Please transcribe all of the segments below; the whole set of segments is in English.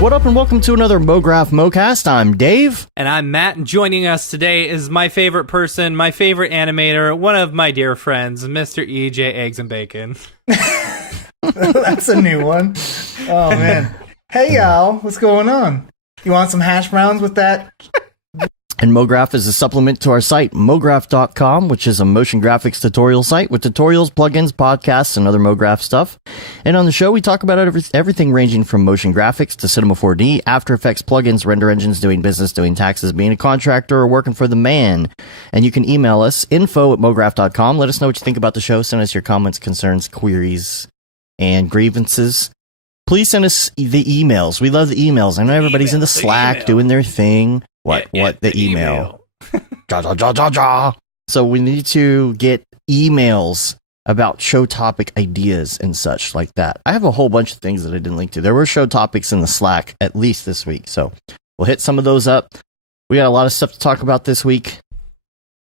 What up and welcome to another Mograph Mocast. I'm Dave. And I'm Matt, and joining us today is my favorite person, my favorite animator, one of my dear friends, Mr. EJ Eggs and Bacon. That's a new one. Oh, man. Hey, y'all. What's going on? You want some hash browns with that? And Mograph is a supplement to our site, Mographcom, which is a motion graphics tutorial site with tutorials, plugins, podcasts, and other Mograph stuff. And on the show, we talk about everything ranging from motion graphics to Cinema 4D, After Effects plugins, render engines, doing business, doing taxes, being a contractor, or working for the man. And you can email us, info@mograph.com. Let us know what you think about the show. Send us your comments, concerns, queries, and grievances. Please send us the emails. We love the emails. I know everybody's in the Slack doing their thing. The email. So we need to get emails about show topic ideas and such like that. I have a whole bunch of things that I didn't link to. There were show topics in the Slack at least this week, so we'll hit some of those up. We got a lot of stuff to talk about this week.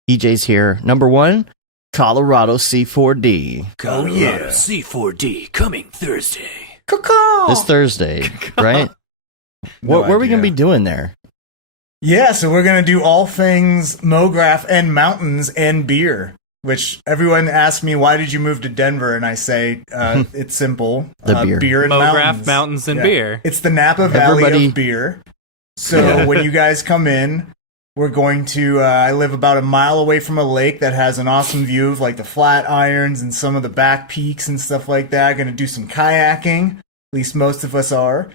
EJ's here. Number one, Colorado C4D. Colorado C4D coming Thursday. This Thursday, right? What are we going to be doing there? Yeah, so we're going to do all things Mograph and mountains and beer, which everyone asks me, why did you move to Denver? And I say, it's simple. The beer. And Mograph, mountains and beer. It's the Napa Valley of beer. So when you guys come in, we're going to, I live about a mile away from a lake that has an awesome view of like the Flatirons and some of the back peaks and stuff like that. Going to do some kayaking. At least most of us are.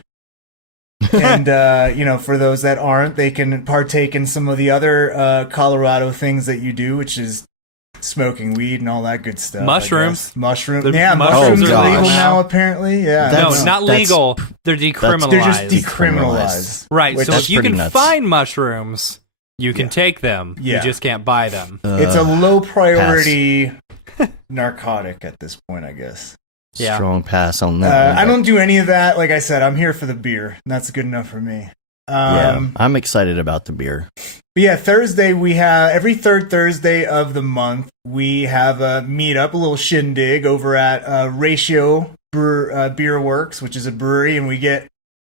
And, for those that aren't, they can partake in some of the other Colorado things that you do, which is smoking weed and all that good stuff. Mushrooms. Mushrooms are gosh. legal now, apparently. Yeah. No, not legal. They're decriminalized. They're just decriminalized. Right, so if you can nuts. find mushrooms, you can take them. Yeah. You just can't buy them. It's a low priority narcotic at this point, I guess. Yeah. Strong pass on that. I don't do any of that. Like I said, I'm here for the beer. And that's good enough for me. I'm excited about the beer. But yeah, Thursday we have, every third Thursday of the month, we have a meetup, a little shindig over at Ratio Beer Works, which is a brewery, and we get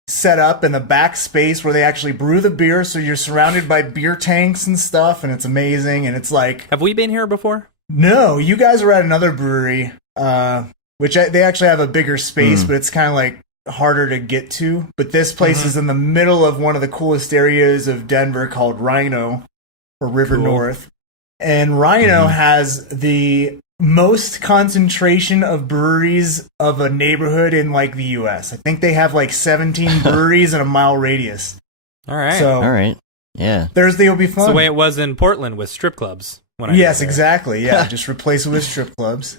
set up in the back space where they actually brew the beer, so you're surrounded by beer tanks and stuff, and it's amazing, and it's like... Have we been here before? No, you guys were at another brewery, which they actually have a bigger space, but it's kind of like harder to get to. But this place is in the middle of one of the coolest areas of Denver called Rhino, or River North. And Rhino has the most concentration of breweries of a neighborhood in like the US. I think they have like 17 breweries in a mile radius. All right. So, all right. Yeah. Thursday will be fun. It's the way it was in Portland with strip clubs. Yes, exactly. Yeah, just replace it with strip clubs.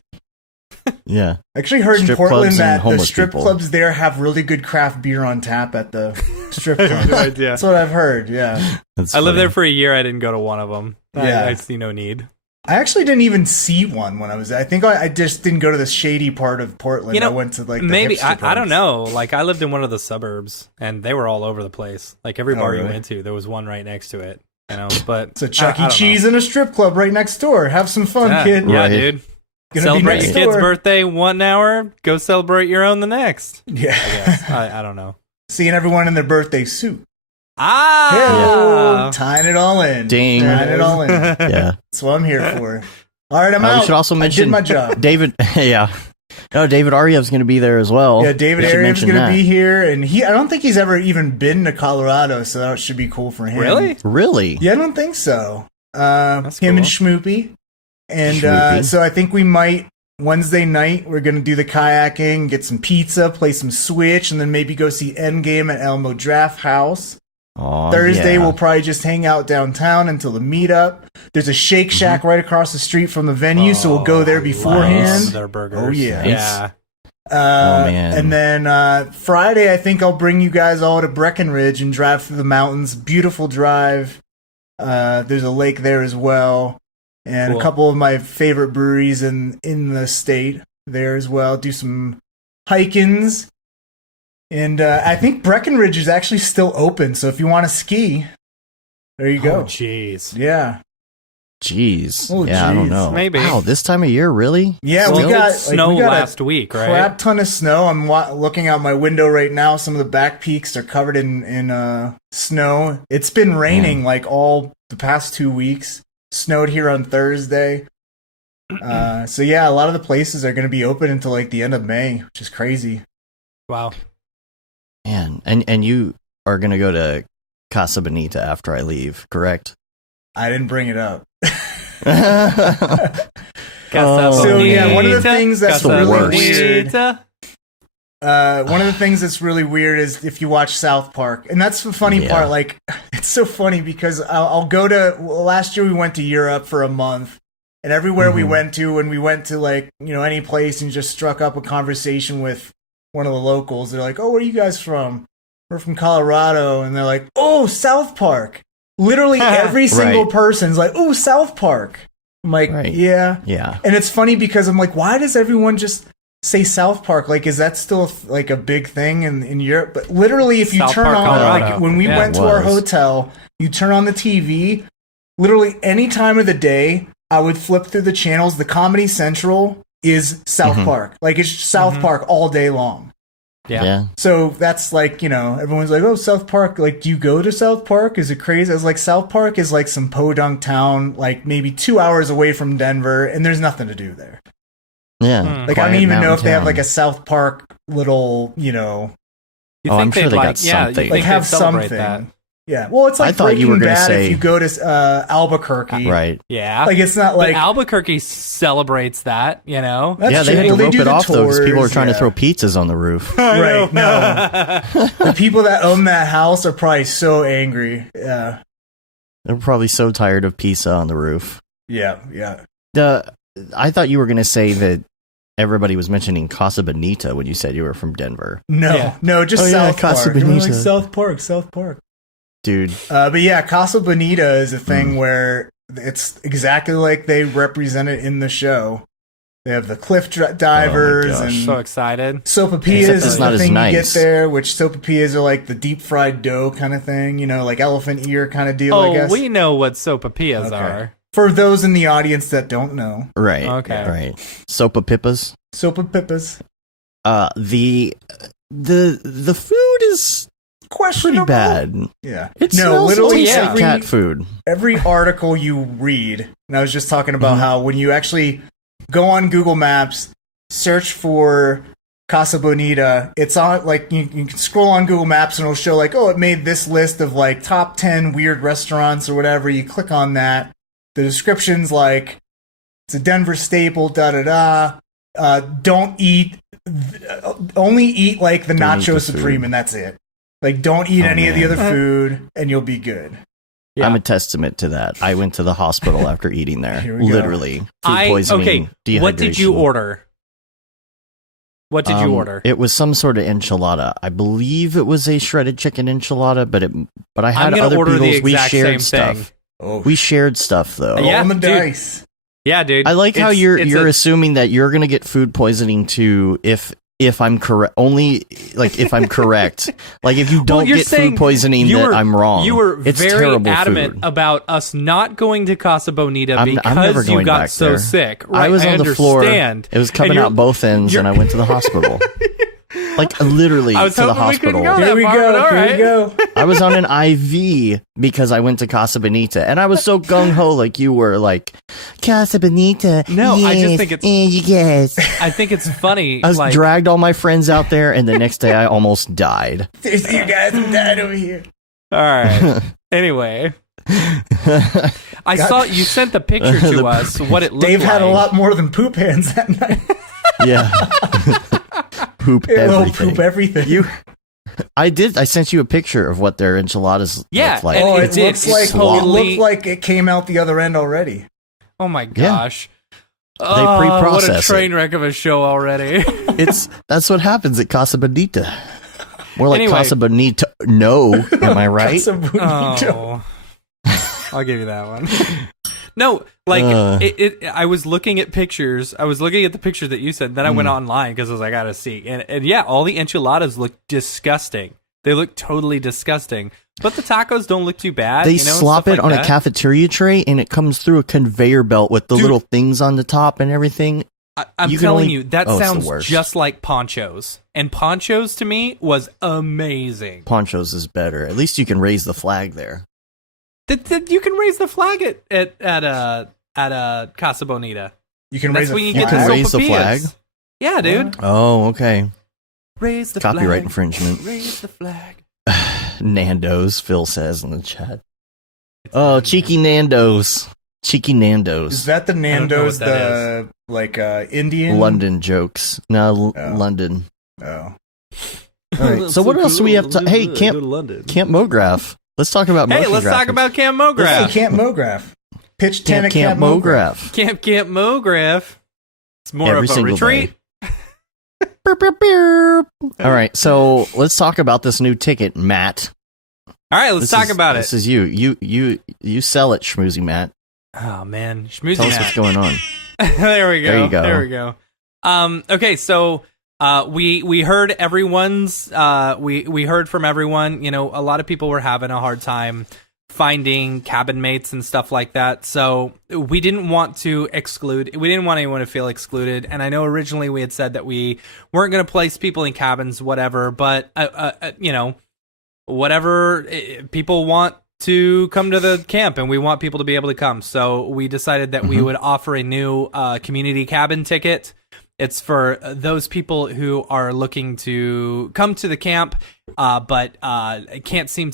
Yeah. I actually heard strip in Portland that the strip people. clubs there have really good craft beer on tap at the strip clubs. I have no idea. That's what I've heard, yeah. That's I lived funny. there for a year. I didn't go to one of them. Yeah. I see no need. I actually didn't even see one when I was there. I think I just didn't go to the shady part of Portland. I went to like the maybe hipster I don't parts. know. Like I lived in one of the suburbs, and they were all over the place. Like every bar you really? went to, there was one right next to it. You know, but It's a Chuck I E. don't Cheese know. and a strip club right next door. Have some fun, kid. Yeah, Right. dude. Gonna Celebrate be your next kid's door. birthday 1 hour. Go celebrate your own the next. Yeah. Yes, I don't know. Seeing everyone in their birthday suit. Ah, Tying it all in. Ding. Tying it all in. Yeah. That's what I'm here for. All right, I'm out. We should also mention I did my job. David. Yeah. No, David Aryev's going to be there as well. Yeah, David We should Aryev's mention going to that. be here, and I don't think he's ever even been to Colorado, so that should be cool for him. really? Really? Yeah, I don't think so. That's Him and cool. Schmoopy. And Schmoopy. so I think we might, Wednesday night, we're going to do the kayaking, get some pizza, play some Switch, and then maybe go see Endgame at Elmo Draft House. Aw, Thursday, yeah. we'll probably just hang out downtown until the meetup. There's a Shake Shack right across the street from the venue, so we'll go there Love beforehand. their burgers. Oh, yeah. Yeah. man. And then Friday, I think I'll bring you guys all to Breckenridge and drive through the mountains. Beautiful drive. There's a lake there as well. And Cool. a couple of my favorite breweries in the state there as well. Do some hikings. And I think Breckenridge is actually still open, so if you want to ski, there you go. Oh, jeez. Yeah. Jeez. Oh, yeah, I don't jeez. know. Maybe. Wow, this time of year, really? Yeah, Well, we got snow we got last week, right? crap ton of snow. I'm looking out my window right now. Some of the back peaks are covered in snow. It's been raining like all the past 2 weeks. Snowed here on Thursday. So yeah, a lot of the places are going to be open until like the end of May, which is crazy. Wow. Man, and you are going to go to Casa Bonita after I leave, correct? I didn't bring it up. Casa So yeah, one of the Bonita, things that's the really worst. weird. Bonita. One of the things that's really weird is if you watch South Park, and that's the funny part. Like, it's so funny because I'll go to. Last year we went to Europe for a month, and everywhere we went to, when we went to like any place and just struck up a conversation with one of the locals, they're like, "Oh, where are you guys from?" "We're from Colorado," and they're like, "Oh, South Park." Literally every single person's like, "Oh, South Park." I'm like, yeah. And it's funny because I'm like, why does everyone just say South Park? Like, is that still like a big thing in Europe? But literally, if you South turn Park, on, Colorado. like when we Yeah, went it to our was. hotel, you turn on the TV, literally any time of the day, I would flip through the channels. The Comedy Central is South Park. Like, it's South Park all day long. Yeah. So that's like, everyone's like, "Oh, South Park, like, do you go to South Park? Is it crazy?" I was like, South Park is like some podunk town, like maybe 2 hours away from Denver, and there's nothing to do there. Yeah. Like, I don't even know if they have like a South Park little, You I'm think sure they'd they got like, yeah, you something. think like they'd have celebrate something. that. Yeah. Well, it's like I thought you were Breaking gonna Bad say- if you go to Albuquerque. Right. Yeah. Like, it's not But like Albuquerque celebrates that, That's Yeah, they true. had to Well, rope do it the off, though, because people were tours, trying to yeah. throw pizzas on the roof. Right. No. The people that own that house are probably so angry. Yeah. They're probably so tired of pizza on the roof. Yeah. Yeah. I thought you were going to say that everybody was mentioning Casa Bonita when you said you were from Denver. No. Yeah. No, just Oh, yeah, South Casa Park. Everyone's like, Bonita. South Park. Dude. But yeah, Casa Bonita is a thing where it's exactly like they represent it in the show. They have the cliff divers gosh. and So excited. sopapillas Except it's is not the as thing nice. you get there, which sopapillas are like the deep fried dough kind of thing, like elephant ear kind of deal, I Oh, guess. we know what sopapillas Okay. are. For those in the audience that don't know. Right. Okay. Right. Sopa-pippas. Sopapippas. The food is pretty Questionable. bad. Yeah. It No, smells literally like every, cat food. every article you read, and I was just talking about how when you actually go on Google Maps, search for Casa Bonita, it's on, like, you can scroll on Google Maps and it'll show, like, oh, it made this list of, like, top 10 weird restaurants or whatever. You click on that. The description's like, it's a Denver staple, da-da-da. Don't eat, only eat, like, the Don't eat Nacho the Supreme, food. and that's it. Like, don't eat any of the man. other food, and you'll be good. Yeah. I'm a testament to that. I went to the hospital after eating there. Here we go. Literally. Food poisoning, Okay, dehydration. what did you order? What did you order? It was some sort of enchilada. I believe it was a shredded chicken enchilada, but I had I'm gonna other order the people's. We exact shared same stuff. thing. Oh, We shared stuff though. Yeah, rolling the dude. dice. Yeah, dude. I like how It's- you're it's you're a- assuming that you're gonna get food poisoning too if I'm correct. Only like if I'm correct. Like if you don't you're get saying food poisoning, you that were- I'm wrong. You were it's very terrible adamant food. about us not going to Casa Bonita I'm never because you going got back so there. sick. Right, I was on the floor. understand. It was And coming you're- out both ends, and I went to the hospital. Like literally I was to the hoping we couldn't hospital. go Here we that far, but go. all Here right. we go. I was on an IV because I went to Casa Bonita, and I was so gung ho like you were, like Casa Bonita. No, I just think it's- yes. I think it's funny. I was like, dragged all my friends out there, and the next day I almost died. There's you guys. I'm dead over here. all right. Anyway, I saw you sent the picture to us. What it looked Dave like. had a lot more than poop hands that night. Yeah, poop He'll everything. poop everything. I did. I sent you a picture of what their enchiladas Yeah, look like. and Oh, it it did. looks like It's totally- it looked like it came out the other end already. Oh my gosh. They What pre-process a it. train wreck of a show already. That's what happens at Casa Bonita. More like Anyway. Casa Bonita. No, am I right? Casa Bonita. Oh. I'll give you that one. No, like I was looking at pictures. I was looking at the picture that you said. Then I went online because I was like, I gotta see. And yeah, all the enchiladas look disgusting. They look totally disgusting. But the tacos don't look too bad. They slop it on a cafeteria tray, and it comes through a conveyor belt with the little things on the top and everything. I'm telling you, that sounds just like Ponchos. And Ponchos, to me, was amazing. Ponchos is better. At least you can raise the flag there. You can raise the flag at Casa Bonita. You can raise the flag? Yeah, dude. Oh, okay. Raise the Copyright flag. infringement. Raise the flag. Nando's, Phil says in the chat. Oh, cheeky Nando's. Cheeky Nando's. Is that the Nando's, Indian? London jokes. No, London. Oh. All right, so what else do we have to... Hey, Camp Mograph. Let's talk about motion let's talk about Camp Mograph. Let's see Camp Mograph. Pitch 10 at Camp Mograph. Camp Mograph. It's more of a retreat. All right, so let's talk about this new ticket, Matt. All right, let's talk about it. This is you. You sell it, Schmoozy Matt. Oh man, Schmoozy Tell Matt. us what's going on. There we go. There you go. There we go. Okay, so we heard everyone's. We heard from everyone. You know, a lot of people were having a hard time finding cabin mates and stuff like that. So we didn't want to exclude. We didn't want anyone to feel excluded. And I know originally we had said that we weren't going to place people in cabins, whatever. But you know, whatever people want to come to the camp, and we want people to be able to come. So we decided that we would offer a new community cabin ticket. It's for those people who are looking to come to the camp, but can't seem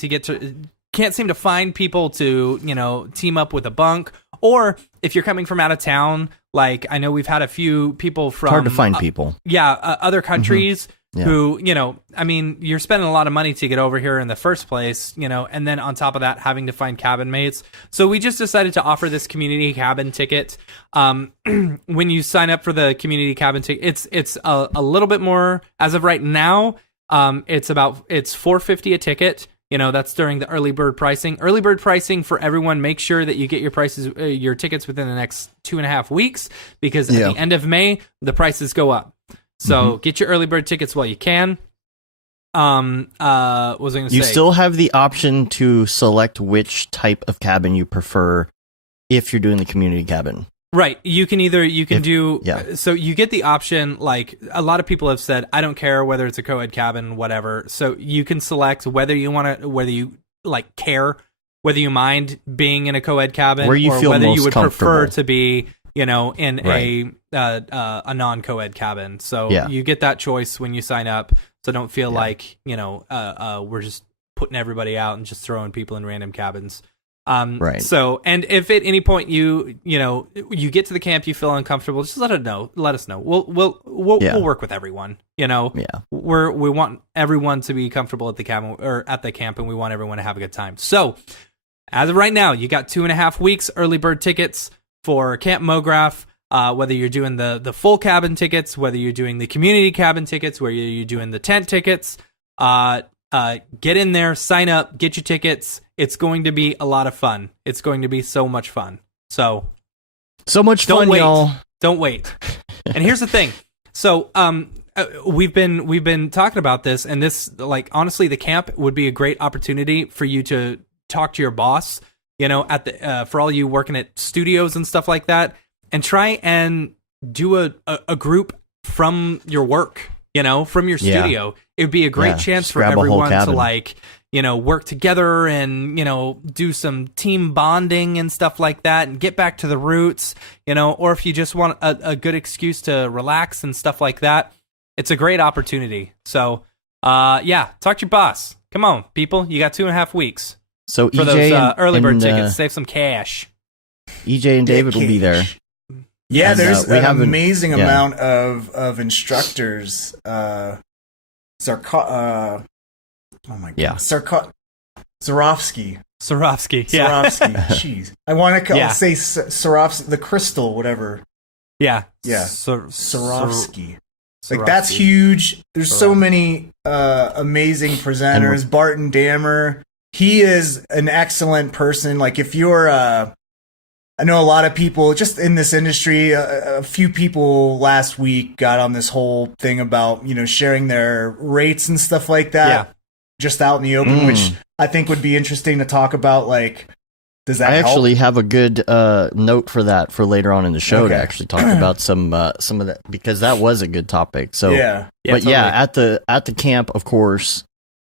to find people to, you know, team up with a bunk. Or if you're coming from out of town, like I know we've had a few people from hard to find people. Other countries. Yeah. Who, you know, I mean, you're spending a lot of money to get over here in the first place, you know, and then on top of that, having to find cabin mates. So we just decided to offer this community cabin ticket. When you sign up for the community cabin ticket, it's a little bit more as of right now. It's $4.50 a ticket. You know, that's during the early bird pricing. Early bird pricing for everyone. Make sure that you get your tickets within the next 2.5 weeks, because at the end of May, the prices go up. So get your early bird tickets while you can. What was I going to say? You still have the option to select which type of cabin you prefer if you're doing the community cabin. Right. You can so you get the option, like a lot of people have said, I don't care whether it's a co-ed cabin, whatever. So you can select whether you care, whether you mind being in a co-ed cabin, where you or feel whether most you would prefer to be, you know, in a non-co-ed cabin. So you get that choice when you sign up. So don't feel like, you know, we're just putting everybody out and just throwing people in random cabins. Right. So, and if at any point you get to the camp, you feel uncomfortable, just let us know. We'll work with everyone. You know, we want everyone to be comfortable at the cabin or at the camp, and we want everyone to have a good time. So as of right now, you got 2.5 weeks early bird tickets for Camp Mograph. Whether you're doing the full cabin tickets, whether you're doing the community cabin tickets, whether you're doing the tent tickets, get in there, sign up, get your tickets. It's going to be a lot of fun. It's going to be so much fun. So much fun, y'all. Don't wait. And here's the thing. So we've been talking about this, and this, like, honestly, the camp would be a great opportunity for you to talk to your boss, you know, at the for all you working at studios and stuff like that, and try and do a group from your work, you know, from your studio. It would be a great chance for everyone to, like, you know, work together and, you know, do some team bonding and stuff like that, and get back to the roots, you know, or if you just want a good excuse to relax and stuff like that, it's a great opportunity. So, talk to your boss. Come on, people. You got 2.5 weeks. So for those early bird tickets, save some cash. EJ and David will be there. Yeah, and, there's an amazing amount of instructors. Oh my god. Swarovski. Jeez. I want to say Swarovski, the crystal, whatever. Yeah. Yeah. Swarovski. Like, that's huge. There's so many amazing presenters. Barton Dammer. He is an excellent person. Like, if you're I know a lot of people just in this industry, a few people last week got on this whole thing about, sharing their rates and stuff like that just out in the open, which I think would be interesting to talk about. Like, does that help? actually have a good note for that for later on in the show to actually talk about some of that, because that was a good topic. So, totally. At the camp, of course,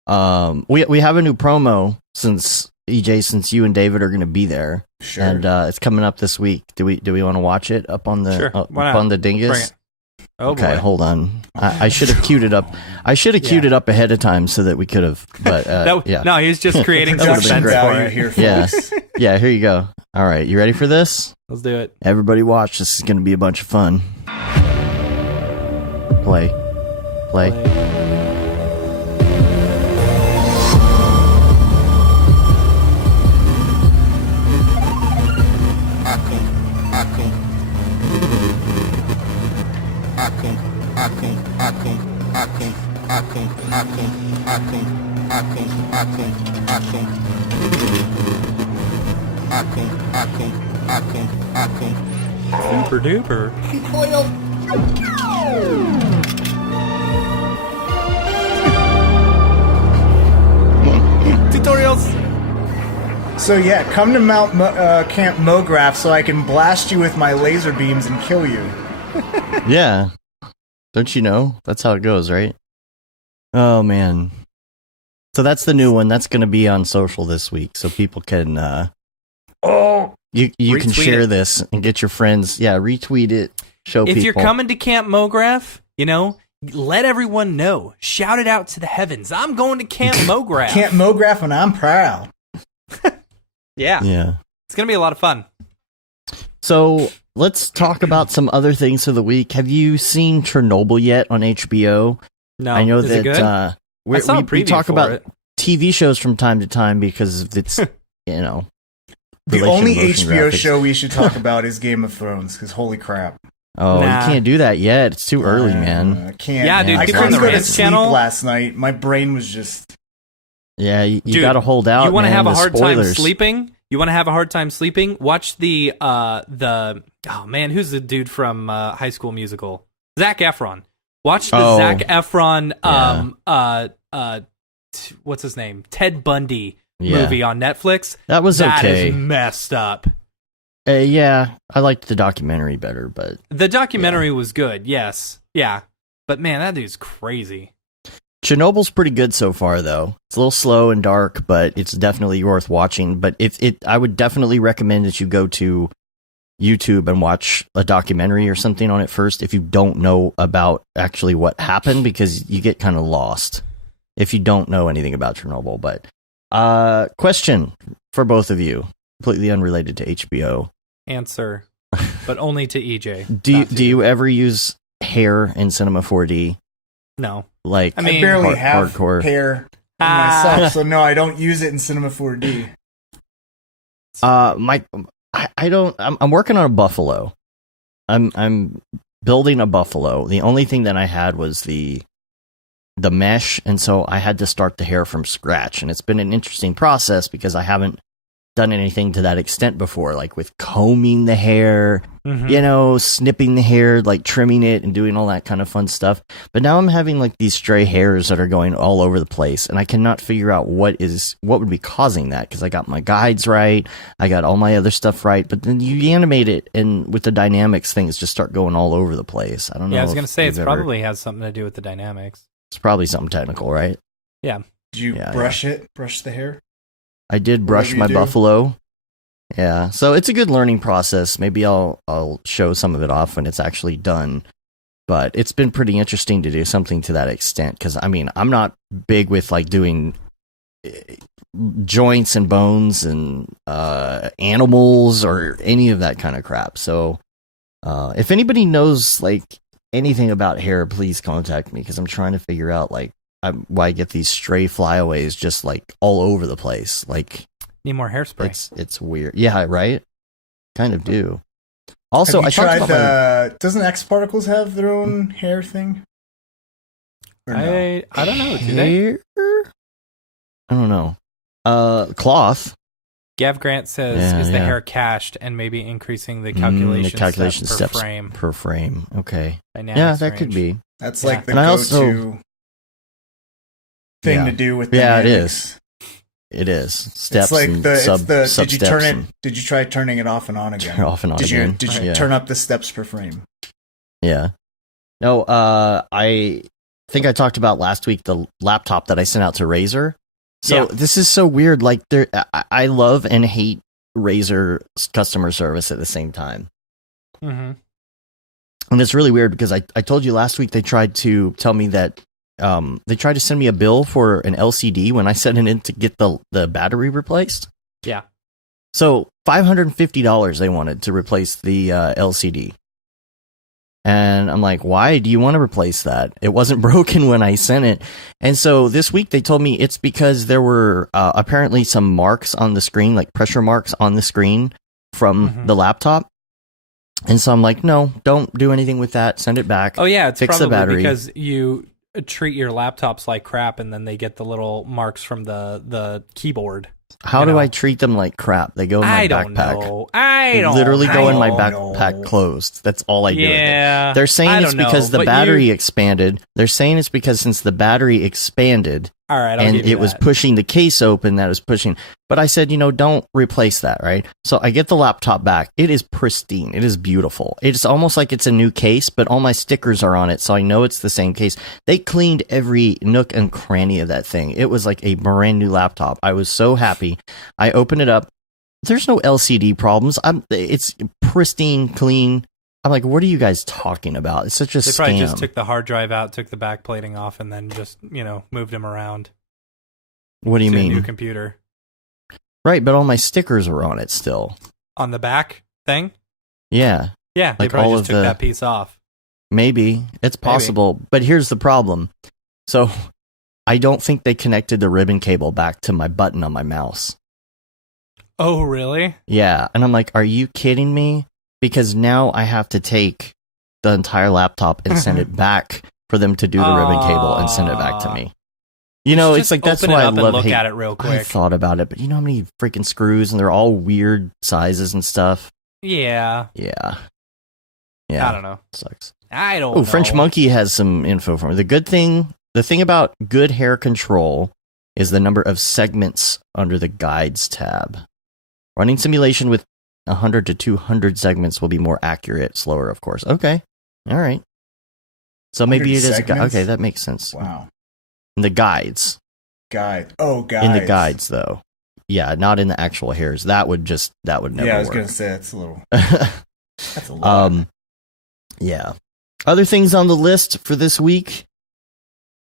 we have a new promo since you and David are going to be there. Sure. And it's coming up this week. Do we want to watch it up on the up on the dingus? Oh, okay, boy. Hold on. I should have queued it up. I should have queued it up ahead of time so that we could have. But no, he was just creating suspense for it. Here, folks. Yeah. Here you go. All right, you ready for this? Let's do it. Everybody, watch. This is going to be a bunch of fun. Play. Super duper. Tutorials. So come to Camp Mograph so I can blast you with my laser beams and kill you. Yeah. Don't you know? That's how it goes, right? Oh, man. So that's the new one. That's going to be on social this week, so people can... You can share this and get your friends... Yeah, retweet it, show people. If you're coming to Camp Mograph, let everyone know. Shout it out to the heavens. I'm going to Camp Mograph. Camp Mograph, and I'm proud. Yeah. It's going to be a lot of fun. So let's talk about some other things for the week. Have you seen Chernobyl yet on HBO? No. I know Is it good? that we talk about TV shows from time to time because it's, The only HBO show we should talk about is Game of Thrones, because holy crap. Oh, you can't do that yet. It's too early, man. I can't. Yeah, dude. I People on the couldn't go to Rants sleep channel last night. My brain was just... Yeah, you got to hold out. You want to have a the hard spoilers. time sleeping? Watch the oh man, who's the dude from High School Musical? Zac Efron. Watch the Zac Efron what's his name? Ted Bundy movie on Netflix. That was okay. That is messed up. Yeah, I liked the documentary better, but the documentary was good. Yes, yeah, but man, that dude's crazy. Chernobyl's pretty good so far, though. It's a little slow and dark, but it's definitely worth watching. But I would definitely recommend that you go to YouTube and watch a documentary or something on it first if you don't know about actually what happened, because you get kind of lost if you don't know anything about Chernobyl. But question for both of you, completely unrelated to HBO. Answer, but only to EJ. Do you ever use hair in Cinema 4D? No. I barely have hardcore hair myself, so no, I don't use it in Cinema 4D. I'm working on a buffalo. I'm building a buffalo. The only thing that I had was the mesh, and so I had to start the hair from scratch, and it's been an interesting process because I haven't done anything to that extent before, like with combing the hair, snipping the hair, like trimming it and doing all that kind of fun stuff. But now I'm having like these stray hairs that are going all over the place, and I cannot figure out what would be causing that, because I got my guides right, I got all my other stuff right, but then you animate it, and with the dynamics, things just start going all over the place. I don't know. Yeah, I was going to say, it probably has something to do with the dynamics. It's probably something technical, right? Yeah. Did you brush the hair? I did brush my buffalo. Yeah, so it's a good learning process. Maybe I'll show some of it off when it's actually done. But it's been pretty interesting to do something to that extent, because I'm not big with like doing joints and bones and animals or any of that kind of crap. So if anybody knows like anything about hair, please contact me, because I'm trying to figure out like why I get these stray flyaways just like all over the place. Like, need more hairspray. It's weird. Yeah, right. Kind of do. Also, have you tried doesn't X Particles have their own hair thing? I don't know. Do hair? they? I don't know. Cloth. Gav Grant says, is the hair cached and maybe increasing the calculation, steps per frame. Okay. Dynamics that range. could be. That's like the And I go-to also- thing to do with Yeah, it dynamics. It is. Steps It's like and did you turn and did you try turning it off and on again? turn off and on Did again. you turn up the steps per frame? Yeah. No, I think I talked about last week the laptop that I sent out to Razer. So this is so weird. Like, I love and hate Razer customer service at the same time. Mm-hmm. And it's really weird because I told you last week they tried to tell me that they tried to send me a bill for an LCD when I sent it in to get the battery replaced. Yeah. So $550 they wanted to replace the LCD. And I'm like, why do you want to replace that? It wasn't broken when I sent it. And so this week they told me it's because there were apparently some marks on the screen, like pressure marks on the screen from the laptop. And so I'm like, no, don't do anything with that. Send it back. Oh, yeah. It's fix probably the battery. because you treat your laptops like crap and then they get the little marks from the keyboard. How do I treat them like crap? They go in my backpack. I don't literally go in my know. backpack closed. That's all I do. Yeah. They're saying it's because the battery expanded. They're saying it's because since the battery expanded, all right, and it was pushing the case open, that was pushing. But I said, don't replace that, right? So I get the laptop back. It is pristine. It is beautiful. It's almost like it's a new case, but all my stickers are on it, so I know it's the same case. They cleaned every nook and cranny of that thing. It was like a brand new laptop. I was so happy. I opened it up. There's no LCD problems. It's pristine, clean. I'm like, what are you guys talking about? It's such a scam. They probably just took the hard drive out, took the back plating off, and then just, moved them around. What do you mean? A new computer. Right, but all my stickers are on it still. On the back thing? Yeah. Yeah, they like probably all just of took that piece off. Maybe. It's possible. But here's the problem. So I don't think they connected the ribbon cable back to my button on my mouse. Oh, really? Yeah. And I'm like, are you kidding me? Because now I have to take the entire laptop and send it back for them to do the ribbon cable and send it back to me. It's like, that's why I love look at it real quick. I thought about it, but you know how many freaking screws, and they're all weird sizes and stuff. Yeah. Yeah. I don't know. Sucks. I don't know. French Monkey has some info for me. The thing about good hair control is the number of segments under the guides tab. Running simulation with 100 to 200 segments will be more accurate, slower, of course. Okay. All right. So maybe it is a guide. Okay, that makes sense. Wow. In the guides. Guides. In the guides, though. Yeah, not in the actual hairs. That would never work. Yeah, I was going to say, that's a little... that's a lot. Yeah. Other things on the list for this week.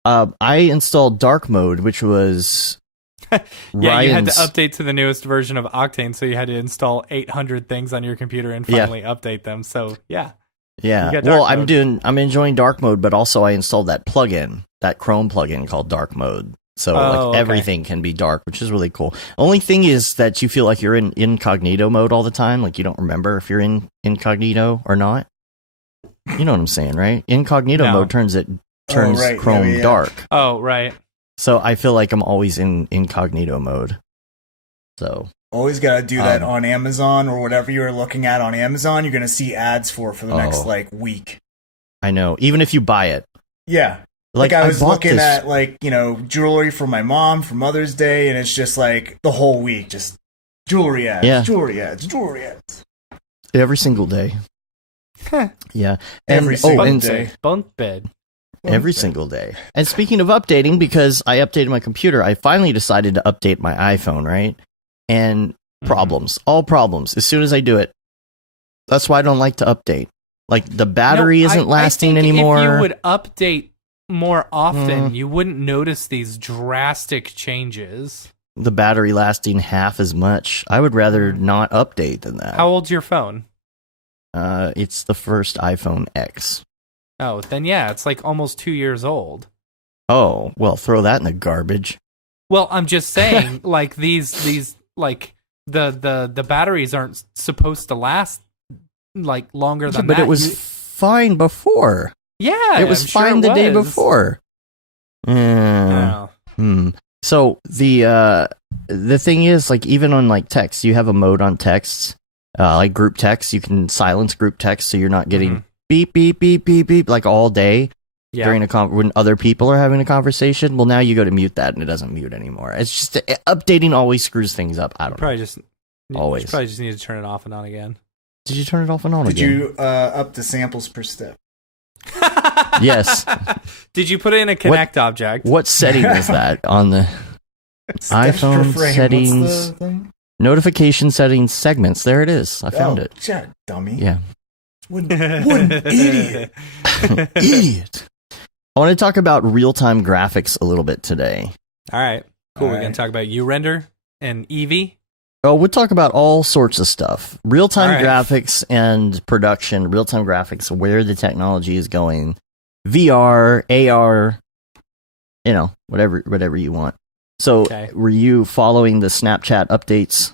I installed dark mode, which was... Yeah, you had to update to the newest version of Octane, so you had to install 800 things on your computer and finally update them. So, yeah. Yeah. Well, I'm enjoying dark mode, but also I installed that plugin, that Chrome plugin called dark mode. So everything can be dark, which is really cool. Only thing is that you feel like you're in incognito mode all the time, like you don't remember if you're in incognito or not. You know what I'm saying, right? Incognito mode turns Chrome dark. Oh, right. So I feel like I'm always in incognito mode. So always got to do that on Amazon or whatever you're looking at on Amazon. You're going to see ads for the next week. I know. Even if you buy it. Yeah. Like I was looking at jewelry for my mom for Mother's Day, and it's just like the whole week, just jewelry ads, jewelry ads. Every single day. Yeah. Every single day. Bunk bed. Every single day. And speaking of updating, because I updated my computer, I finally decided to update my iPhone, right? And problems. All problems. As soon as I do it. That's why I don't like to update. Like, the battery isn't lasting anymore. If you would update more often, you wouldn't notice these drastic changes. The battery lasting half as much. I would rather not update than that. How old's your phone? It's the first iPhone X. Oh, then yeah, it's like almost 2 years old. Oh, well, throw that in the garbage. Well, I'm just saying, like these like the batteries aren't supposed to last like longer than that. But it was fine before. Yeah, it was fine the day before. So the thing is, like, even on like text, you have a mode on texts, like group text. You can silence group text, so you're not getting beep beep beep beep beep like all day during when other people are having a conversation. Well, now you go to mute that, and it doesn't mute anymore. It's just updating always screws things up. I don't know. Always. You probably just need to turn it off and on again. Did you turn it off and on Did again? you up the samples per step? Yes. Did you put it in a Connect object? What setting is that on the iPhone settings? Notification settings segments. There it is. I found it. Jack, dummy. Yeah. What an idiot. Idiot. I want to talk about real-time graphics a little bit today. All right. Cool. We're going to talk about URender and Eevee. Oh, we'll talk about all sorts of stuff. Real-time graphics and production, real-time graphics, where the technology is going, VR, AR, whatever you want. So, were you following the Snapchat updates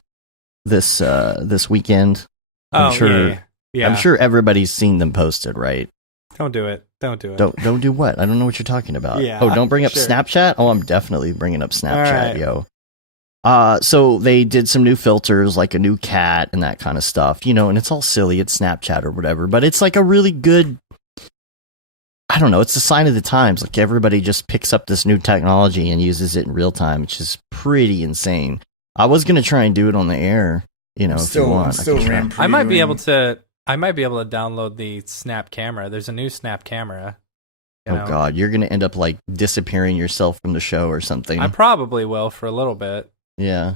this weekend? I'm sure everybody's seen them posted, right? Don't do it. Don't do it. Don't do what? I don't know what you're talking about. Yeah, oh, don't bring up Snapchat? Oh, I'm definitely bringing up Snapchat, yo. So they did some new filters, like a new cat and that kind of stuff, and it's all silly. It's Snapchat or whatever, but it's like a really good, I don't know, it's a sign of the times. Like everybody just picks up this new technology and uses it in real time, which is pretty insane. I was going to try and do it on the air, if you want. I might be able to download the Snap camera. There's a new Snap camera. Oh God, you're going to end up like disappearing yourself from the show or something. I probably will for a little bit. Yeah.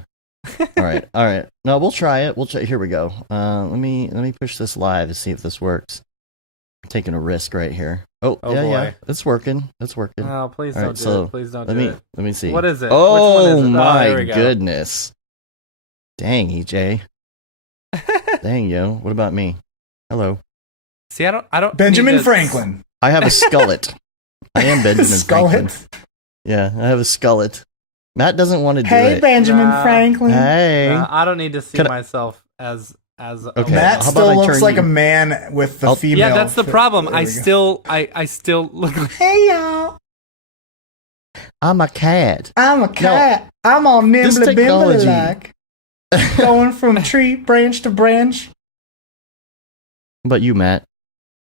All right. No, we'll try it. Here we go. Let me push this live to see if this works. I'm taking a risk right here. Oh yeah, boy. Yeah. It's working. Oh, please don't do it. Please don't do it. Let me see. What is it? Oh, which one is it? My goodness. Dang, EJ. Dang, yo. What about me? Hello. See, I don't Benjamin Franklin. I have a skullet. I am Benjamin Franklin. Skullet? Yeah, I have a skullet. Matt doesn't want to do it. Hey, Benjamin Franklin. Hey. I don't need to see myself as okay. Matt still looks like a man with the female. Yeah, that's the problem. I still look like... Hey, y'all. I'm a cat. No, I'm all nimbly bimbly like. Going from tree branch to branch. How about you, Matt?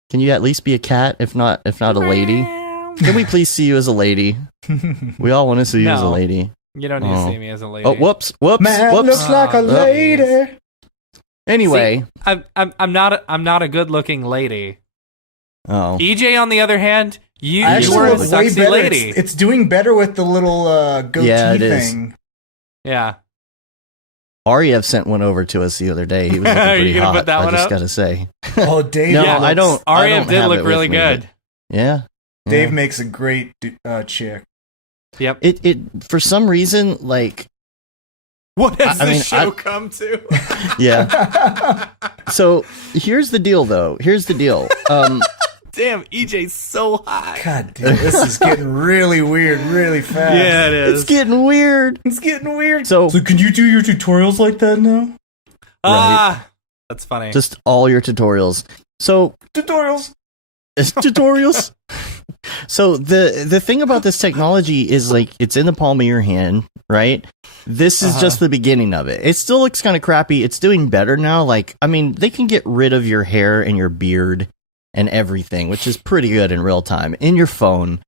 Can you at least be a cat, if not a lady? Can we please see you as a lady? We all want to see you as a lady. You don't need to see me as a lady. Oh, whoops. Matt looks like a lady. Anyway, see, I'm not a good-looking lady. Oh, EJ, on the other hand, you were a sexy lady. It's doing better with the little goatee thing. Yeah. Ariev sent one over to us the other day. He was looking pretty hot. Put that I one just up? gotta say. Oh, Dave. No, I don't. Ariev did look really good. Yeah. Dave makes a great chick. Yep. It for some reason, like, what has this show come to? Yeah. So here's the deal, though. Damn, EJ's so hot. God damn, this is getting really weird, really fast. Yeah, it is. It's getting weird. So can you do your tutorials like that now? Right. That's funny. Just all your tutorials. So tutorials. So the thing about this technology is, like, it's in the palm of your hand, right? This is just the beginning of it. It still looks kind of crappy. It's doing better now. Like, I mean, they can get rid of your hair and your beard and everything, which is pretty good in real time in your phone.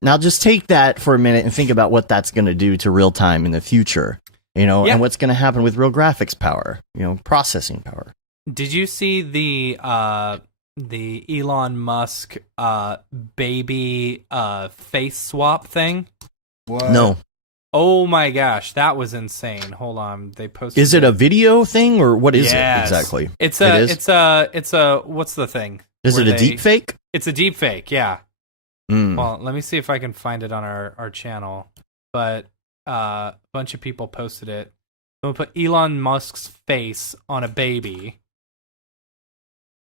Now just take that for a minute and think about what that's going to do to real time in the future, and what's going to happen with real graphics power, processing power. Did you see the Elon Musk baby face swap thing? What? No. Oh my gosh, that was insane. Hold on, they posted. Is it a video thing or what is it exactly? It's a what's the thing? Is it a deep fake? It's a deep fake, yeah. Mm. Well, let me see if I can find it on our channel. But a bunch of people posted it. I'm gonna put Elon Musk's face on a baby.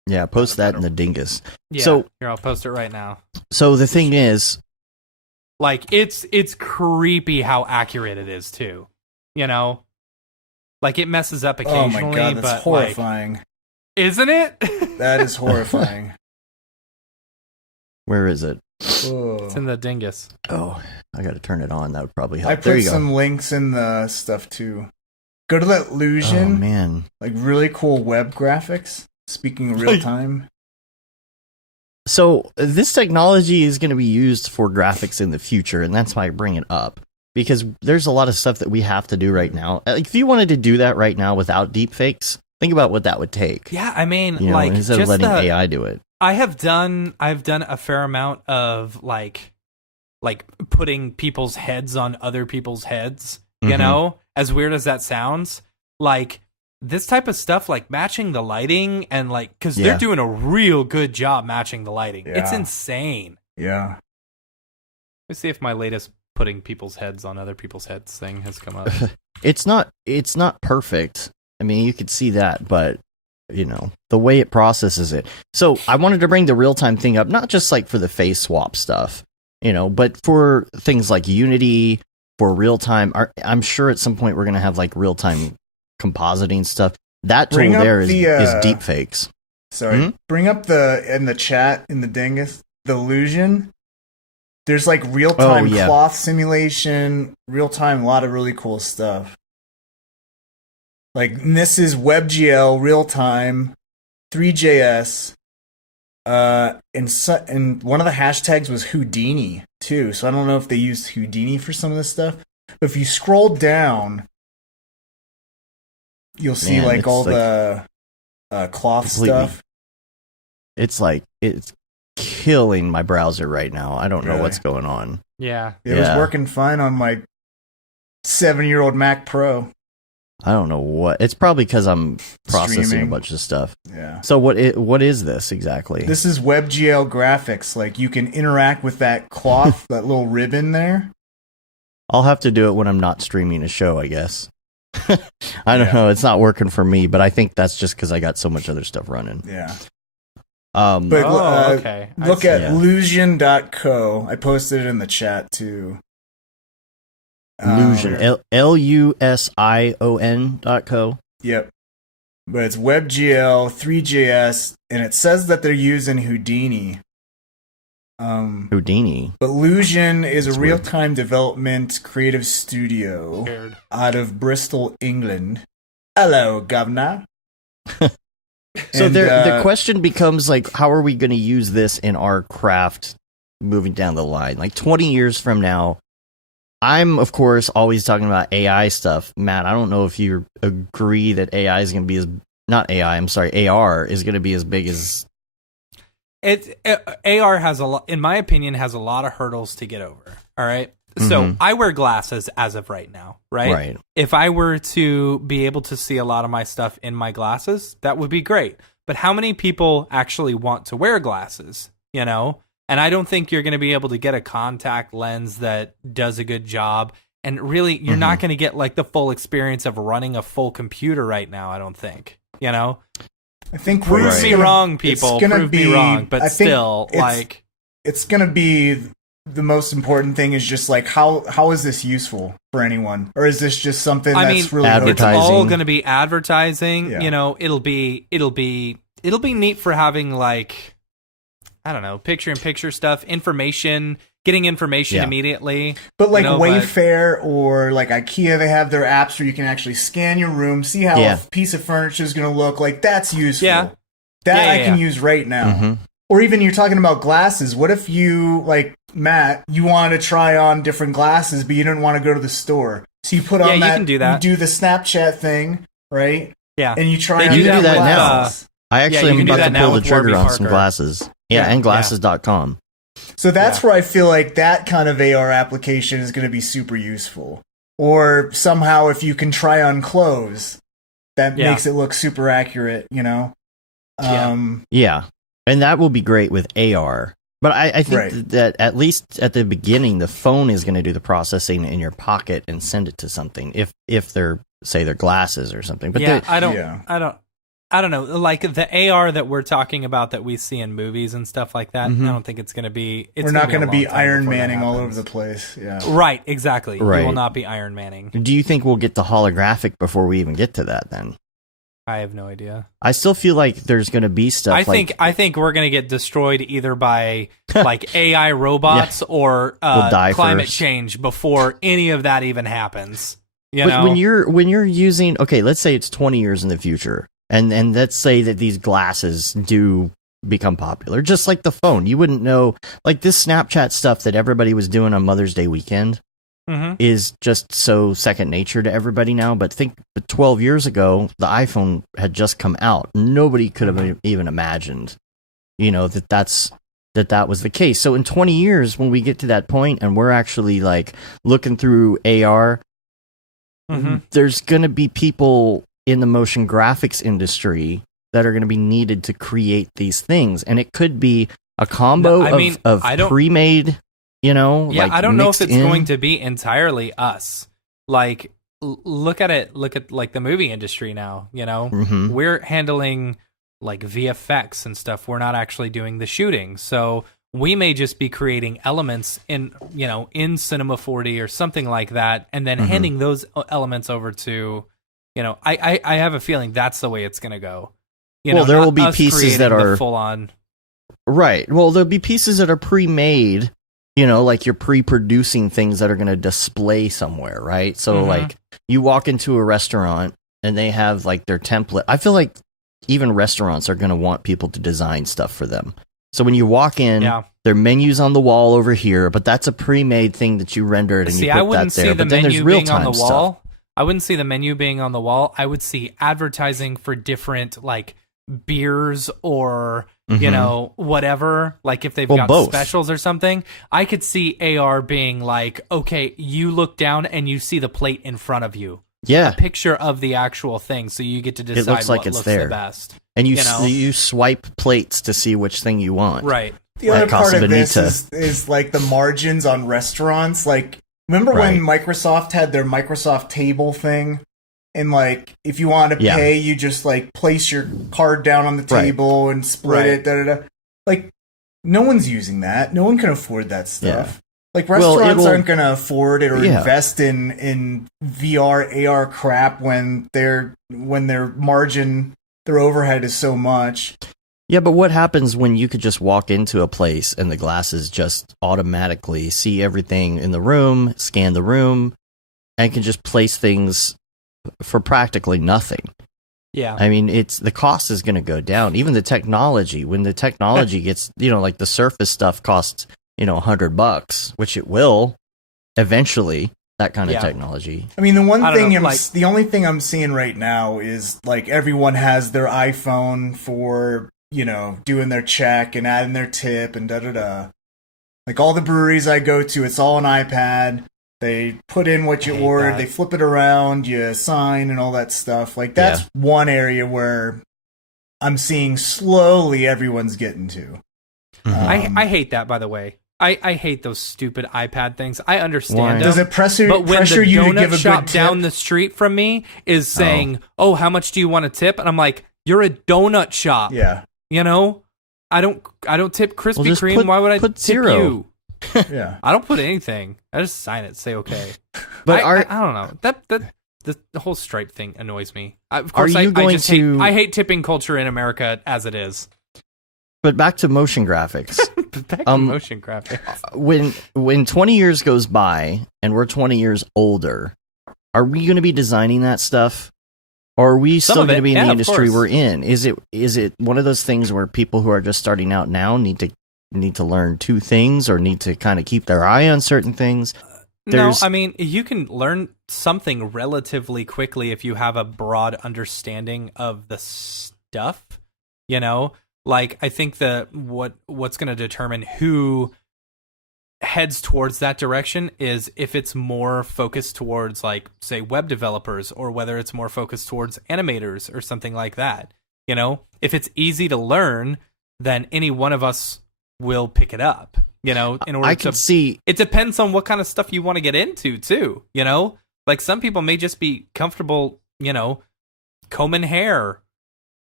Yeah, post that in the dingus. Yeah, so here, I'll post it right now. So the thing is, like, it's creepy how accurate it is too. Like, it messes up occasionally. Oh my god, that's horrifying. Isn't it? That is horrifying. Where is it? It's in the dingus. Oh, I got to turn it on. That would probably help. I put some links in the stuff too. Go to that Illusion. Oh man, like really cool web graphics. Speaking real time. So this technology is going to be used for graphics in the future, and that's why I bring it up. Because there's a lot of stuff that we have to do right now. Like, if you wanted to do that right now without deepfakes, think about what that would take. Yeah, I mean, you know, like, instead of letting AI do it. I've done a fair amount of like putting people's heads on other people's heads. You know, as weird as that sounds, like this type of stuff, like matching the lighting and like, because they're doing a real good job matching the lighting. It's insane. Yeah. Let's see if my latest putting people's heads on other people's heads thing has come up. It's not perfect. I mean, you could see that, but you know, the way it processes it. So I wanted to bring the real-time thing up, not just like for the face swap stuff, you know, but for things like Unity, for real-time. I'm sure at some point we're going to have like real-time compositing stuff. That tool there is deep fakes. Sorry. Bring up in the chat, in the dingus, the Illusion. There's like real-time cloth simulation, real-time, a lot of really cool stuff. Like, this is WebGL, real-time, 3JS, and one of the hashtags was Houdini, too. So I don't know if they used Houdini for some of this stuff. But if you scroll down, you'll see all the cloth stuff. It's like, it's killing my browser right now. I don't know what's going on. Yeah. It was working fine on my 7-year-old Mac Pro. I don't know what. It's probably because I'm processing a bunch of stuff. Yeah. So what is this exactly? This is WebGL graphics. Like, you can interact with that cloth, that little ribbon there. I'll have to do it when I'm not streaming a show, I guess. I don't know. It's not working for me, but I think that's just because I got so much other stuff running. Yeah. Okay. Look at Illusion.co. I posted it in the chat too. Illusion. LUSION.co. Yep. But it's WebGL, 3JS, and it says that they're using Houdini. Houdini. But Illusion is a real-time development creative studio out of Bristol, England. Hello, governor. So the question becomes, like, how are we going to use this in our craft moving down the line? Like 20 years from now, I'm, of course, always talking about AI stuff. Matt, I don't know if you agree that AI is going to be AR is going to be as big as... AR has a lot, in my opinion, has a lot of hurdles to get over, all right? So I wear glasses as of right now, right? Right. If I were to be able to see a lot of my stuff in my glasses, that would be great. But how many people actually want to wear glasses, you know? And I don't think you're going to be able to get a contact lens that does a good job. And really, you're not going to get like the full experience of running a full computer right now, I don't think, you know? I think prove me wrong, people. Prove me wrong. But still, like... It's going to be... The most important thing is just like how is this useful for anyone, or is this just something that's really advertising? It's all going to be advertising. Yeah. You know, it'll be neat for having, like, I don't know, picture-in-picture stuff, getting information immediately. But like, you know, Wayfair or like IKEA, they have their apps where you can actually scan your room, see how a piece of furniture is going to look. Like, that's useful. Yeah. I can use right now. Or even you're talking about glasses. What if you, like Matt, you wanted to try on different glasses, but you didn't want to go to the store? So you put on that. You can do that. You do the Snapchat thing, right? Yeah. And you try on do different that glasses. Now. I actually am about to pull the trigger on some glasses. Yeah, and glasses.com. So that's where I feel like that kind of AR application is going to be super useful. Or somehow if you can try on clothes, that makes it look super accurate, you know? Yeah. And that will be great with AR. But I think that at least at the beginning, the phone is going to do the processing in your pocket and send it to something. If they're, say, their glasses or something. But I don't know. Like the AR that we're talking about that we see in movies and stuff like that. I don't think it's going to be. We're not going to be Iron Manning all over the place. Yeah. Right. Exactly. Right. We will not be Iron Manning. Do you think we'll get the holographic before we even get to that? Then. I have no idea. I still feel like there's going to be stuff. I think we're going to get destroyed either by like AI robots or We'll die climate first. change before any of that even happens. You know? when you're using, okay, let's say it's 20 years in the future, and let's say that these glasses do become popular, just like the phone. You wouldn't know, like this Snapchat stuff that everybody was doing on Mother's Day weekend is just so second nature to everybody now. But 12 years ago, the iPhone had just come out. Nobody could have even imagined, that was the case. So in 20 years, when we get to that point and we're actually like looking through AR, there's going to be people in the motion graphics industry that are going to be needed to create these things. And it could be a combo of pre-made, I don't know if it's in. going to be entirely us. Like, look at like the movie industry now, we're handling like VFX and stuff. We're not actually doing the shooting. So we may just be creating elements in Cinema 4D or something like that, and then handing those elements over to, I have a feeling that's the way it's going to go. There will be pieces that are full on. Right. Well, there'll be pieces that are pre-made, like you're pre-producing things that are going to display somewhere, right? So like you walk into a restaurant and they have like their template. I feel like even restaurants are going to want people to design stuff for them. So when you walk in, their menu's on the wall over here, but that's a pre-made thing that you rendered and you put that there. But then there's real-time stuff. I wouldn't see the menu being on the wall. I would see advertising for different like beers or whatever, like if they've got both specials or something. I could see AR being like, okay, you look down and you see the plate in front of you, a picture of the actual thing, so you get to decide what looks the best, and you swipe plates to see which thing you want. Right. The other part of this is like the margins on restaurants. Like, remember when Microsoft had their Microsoft Table thing? And, like, if you want to pay, you just, like, place your card down on the table and split it, da-da-da. Like, no one's using that. No one can afford that stuff. Yeah. Like, restaurants aren't going to afford it or invest in VR, AR crap when their margin, their overhead is so much. Yeah, but what happens when you could just walk into a place and the glasses just automatically see everything in the room, scan the room, and can just place things for practically nothing? Yeah. I mean, the cost is going to go down. Even the technology, when the technology gets, like the Surface stuff costs, $100, which it will eventually, that kind of technology. I mean, the only thing I'm seeing right now is like everyone has their iPhone for, doing their check and adding their tip and da-da-da. Like all the breweries I go to, it's all an iPad. They put in what you ordered, they flip it around, you sign and all that stuff. Like, that's one area where I'm seeing slowly everyone's getting to. I hate that, by the way. I hate those stupid iPad things. I understand them. Does it pressure you to give a good tip? But when the donut shop down the street from me is saying, oh, how much do you want to tip? And I'm like, you're a donut shop. Yeah. I don't tip Krispy Kreme. Why would I tip zero. You? Yeah, I don't put anything. I just sign it, say okay. But I don't know. That the whole Stripe thing annoys me. Of course, are you going to? I hate tipping culture in America as it is. But back to motion graphics. Motion graphics. When 20 years goes by and we're 20 years older, are we going to be designing that stuff? Or are we still going to be in the industry we're in? Is it one of those things where people who are just starting out now need to learn two things or need to kind of keep their eye on certain things? No, I mean, you can learn something relatively quickly if you have a broad understanding of the stuff, Like, I think what's going to determine who heads towards that direction is if it's more focused towards, like, say, web developers, or whether it's more focused towards animators or something like that. If it's easy to learn, then any one of us will pick it up. In order to see, it depends on what kind of stuff you want to get into too. Like some people may just be comfortable, combing hair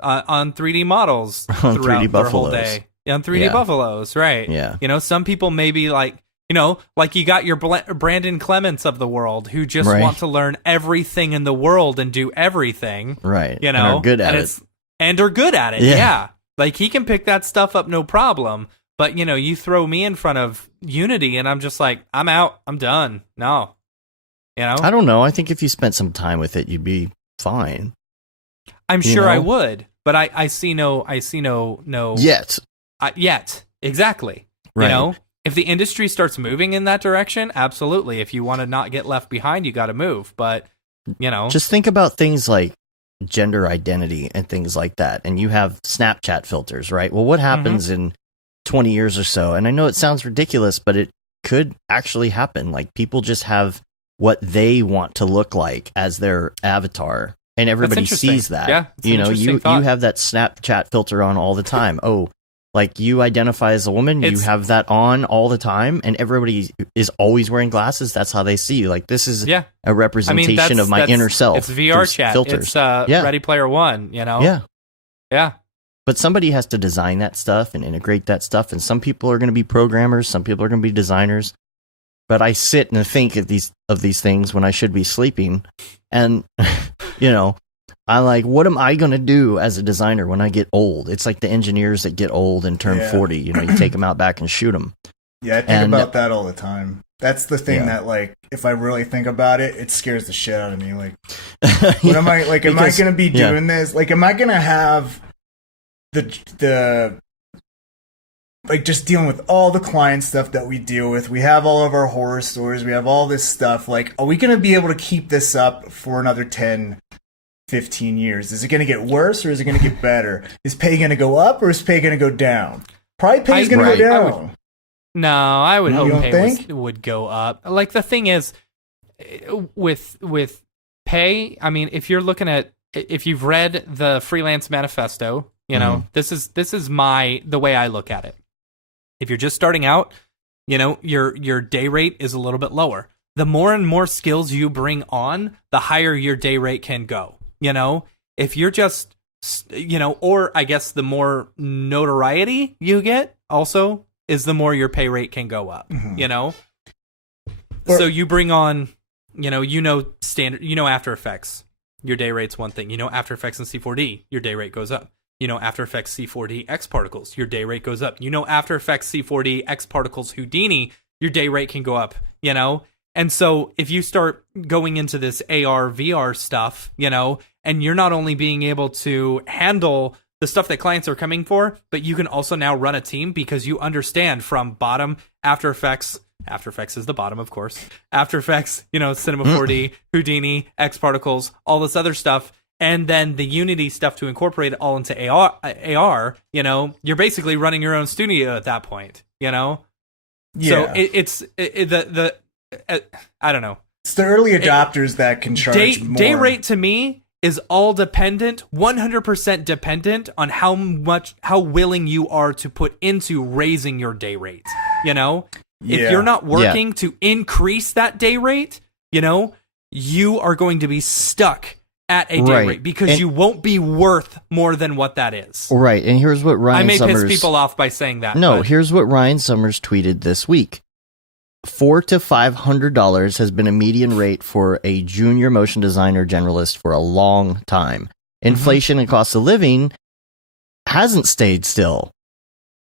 on 3D models on throughout 3D their whole buffaloes. day. On 3D buffaloes, right? Yeah. Some people may be like, You know, like you got your Brandon Clements of the world who just want to learn everything in the world and do everything. Right. You know, and are good at it. And are good at it. Yeah. Like he can pick that stuff up no problem. But, you know, you throw me in front of Unity and I'm just like, I'm out. I'm done. No. You know? I don't know. I think if you spent some time with it, you'd be fine. I'm sure I would. But I see no. Yet. Yet. Exactly. Right. You know? If the industry starts moving in that direction, absolutely. If you want to not get left behind, you got to move. But, you know. Just think about things like gender identity and things like that. And you have Snapchat filters, right? Well, what happens in 20 years or so? And I know it sounds ridiculous, but it could actually happen. Like people just have what they want to look like as their avatar. And everybody sees that. Yeah, you know, you have that Snapchat filter on all the time. Oh, like you identify as a woman, you have that on all the time, and everybody is always wearing glasses. That's how they see you. Like this is a representation of my inner self. It's VR chat. Filters. It's Ready Player One. You know. Yeah. But somebody has to design that stuff and integrate that stuff, and some people are going to be programmers, some people are going to be designers. But I sit and think of these things when I should be sleeping, and you know. I'm like, what am I going to do as a designer when I get old? It's like the engineers that get old and turn 40. You know, you take them out back and shoot them. Yeah, I think about that all the time. That's the thing that, like, if I really think about it, it scares the shit out of me. Like, what am I, like, am I going to be doing this? Like, am I going to have the like, just dealing with all the client stuff that we deal with? We have all of our horror stories. We have all this stuff. Like, are we going to be able to keep this up for another 10 15 years? Is it going to get worse or is it going to get better? Is pay going to go up or is pay going to go down? Probably pay is going to go down. I would hope pay would go up. Like the thing is, with pay, I mean, if you've read the Freelance Manifesto, you know, this is the way I look at it. If you're just starting out, you know, your day rate is a little bit lower. The more and more skills you bring on, the higher your day rate can go. You know, if you're just, you know, or I guess the more notoriety you get also is the more your pay rate can go up, you know? So you bring on, you know, standard, you know, After Effects, your day rate's one thing. You know, After Effects and C4D, your day rate goes up. You know, After Effects C4D X Particles, your day rate goes up. You know, After Effects C4D X Particles Houdini, your day rate can go up, you know? And so if you start going into this AR, VR stuff, you know, and you're not only being able to handle the stuff that clients are coming for, but you can also now run a team because you understand from bottom After Effects is the bottom, of course. After Effects, you know, Cinema 4D, Houdini, X Particles, all this other stuff. And then the Unity stuff to incorporate it all into AR, you know, you're basically running your own studio at that point, you know? Yeah. So I don't know. It's the early adopters that can charge more. Day rate to me is all dependent, 100% dependent on how willing you are to put into raising your day rate. You know, if you're not working to increase that day rate, you know, you are going to be stuck at a day rate because you won't be worth more than what that is. Right. And here's what Ryan Summers... I may piss people off by saying that. No, here's what Ryan Summers tweeted this week. $400 to $500 has been a median rate for a junior motion designer generalist for a long time. Inflation and cost of living hasn't stayed still.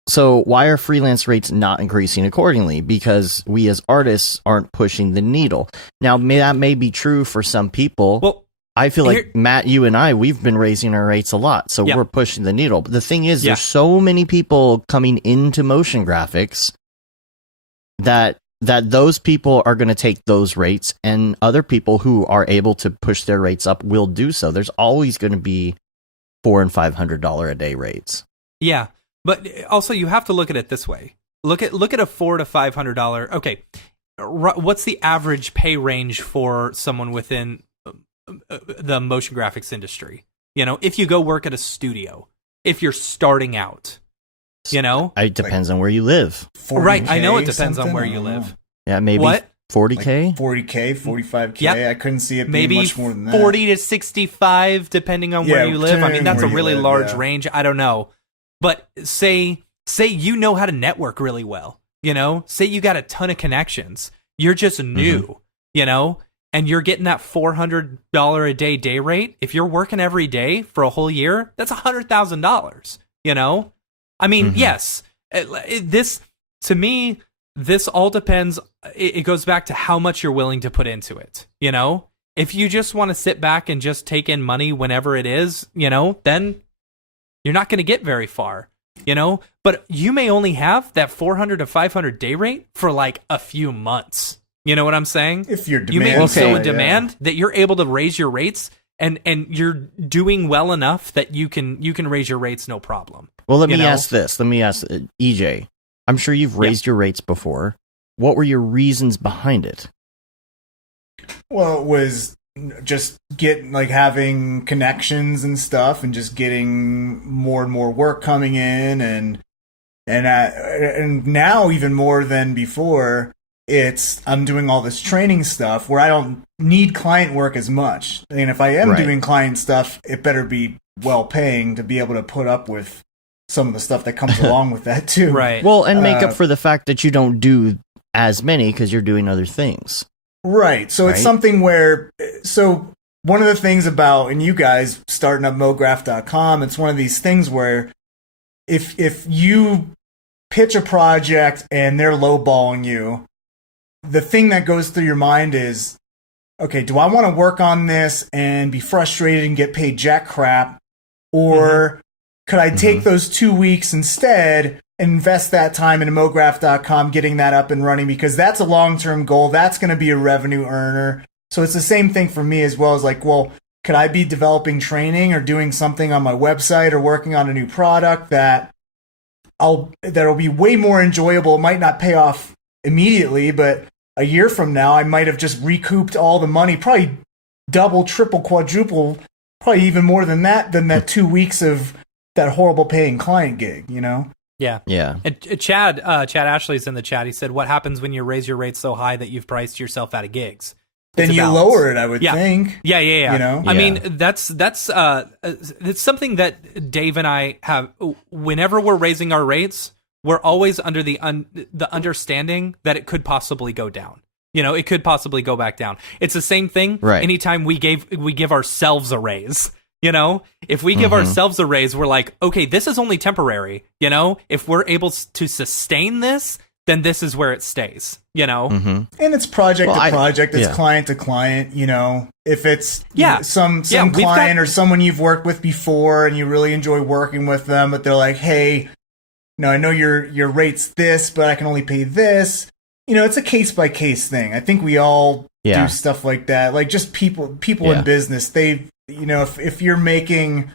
So why are freelance rates not increasing accordingly? Because we as artists aren't pushing the needle. Now, that may be true for some people. Well, I feel like, Matt, you and I, we've been raising our rates a lot, so we're pushing the needle. But the thing is, there's so many people coming into motion graphics that those people are going to take those rates, and other people who are able to push their rates up will do so. There's always going to be $400 and $500 a day rates. Yeah, but also you have to look at it this way. Look at a $400 to $500. Okay, what's the average pay range for someone within the motion graphics industry? You know, if you go work at a studio, if you're starting out. You know, it depends on where you live. Right, I know it depends on where you live. Yeah, maybe 40K, like 40K, 45K. Yep. I couldn't see it being maybe much more than that. 40 to 65, depending on where you live. I mean, that's a really large range. I don't know, but say you know how to network really well. say you got a ton of connections, you're just new, and you're getting that $400 a day rate. If you're working every day for a whole year, that's $100,000, I mean, yes, to me, this all depends. It goes back to how much you're willing to put into it, If you just want to sit back and just take in money whenever it is, then you're not going to get very far, But you may only have that 400 to 500 day rate for like a few months. You know what I'm saying? If you're you may be so in demand that you're able to raise your rates, and you're doing well enough that you can raise your rates no problem. Well, let me ask this. Let me ask EJ. I'm sure you've raised your rates before. What were your reasons behind it? Well, it was just having connections and stuff, and just getting more and more work coming in, and now even more than before, I'm doing all this training stuff where I don't need client work as much. And if I am doing client stuff, it better be well paying to be able to put up with some of the stuff that comes along with that too. Right. Well, and make up for the fact that you don't do as many because you're doing other things. Right. So it's something where, one of the things about, and you guys starting up Mographcom, it's one of these things where if you pitch a project and they're lowballing you, the thing that goes through your mind is, okay, do I want to work on this and be frustrated and get paid jack crap? Or could I take those 2 weeks instead and invest that time into Mographcom, getting that up and running? Because that's a long-term goal. That's going to be a revenue earner. So it's the same thing for me as well as could I be developing training or doing something on my website or working on a new product that'll be way more enjoyable? It might not pay off immediately, but a year from now, I might have just recouped all the money, probably double, triple, quadruple, probably even more than that 2 weeks of that horrible paying client gig, Yeah. Yeah. And Chad Ashley's in the chat. He said, what happens when you raise your rates so high that you've priced yourself out of gigs? Then you lower it, I would think. Yeah. I mean, that's it's something that Dave and I have. Whenever we're raising our rates, we're always under the understanding that it could possibly go down. It could possibly go back down. It's the same thing. Right. Anytime we give ourselves a raise. If we give ourselves a raise, we're like, okay, this is only temporary. If we're able to sustain this, then this is where it stays. And it's project to project, it's client to client. If it's some client or someone you've worked with before and you really enjoy working with them, but they're like, hey, I know your rate's this, but I can only pay this. It's a case by case thing. I think we all do stuff like that. Like just people in business, if you're making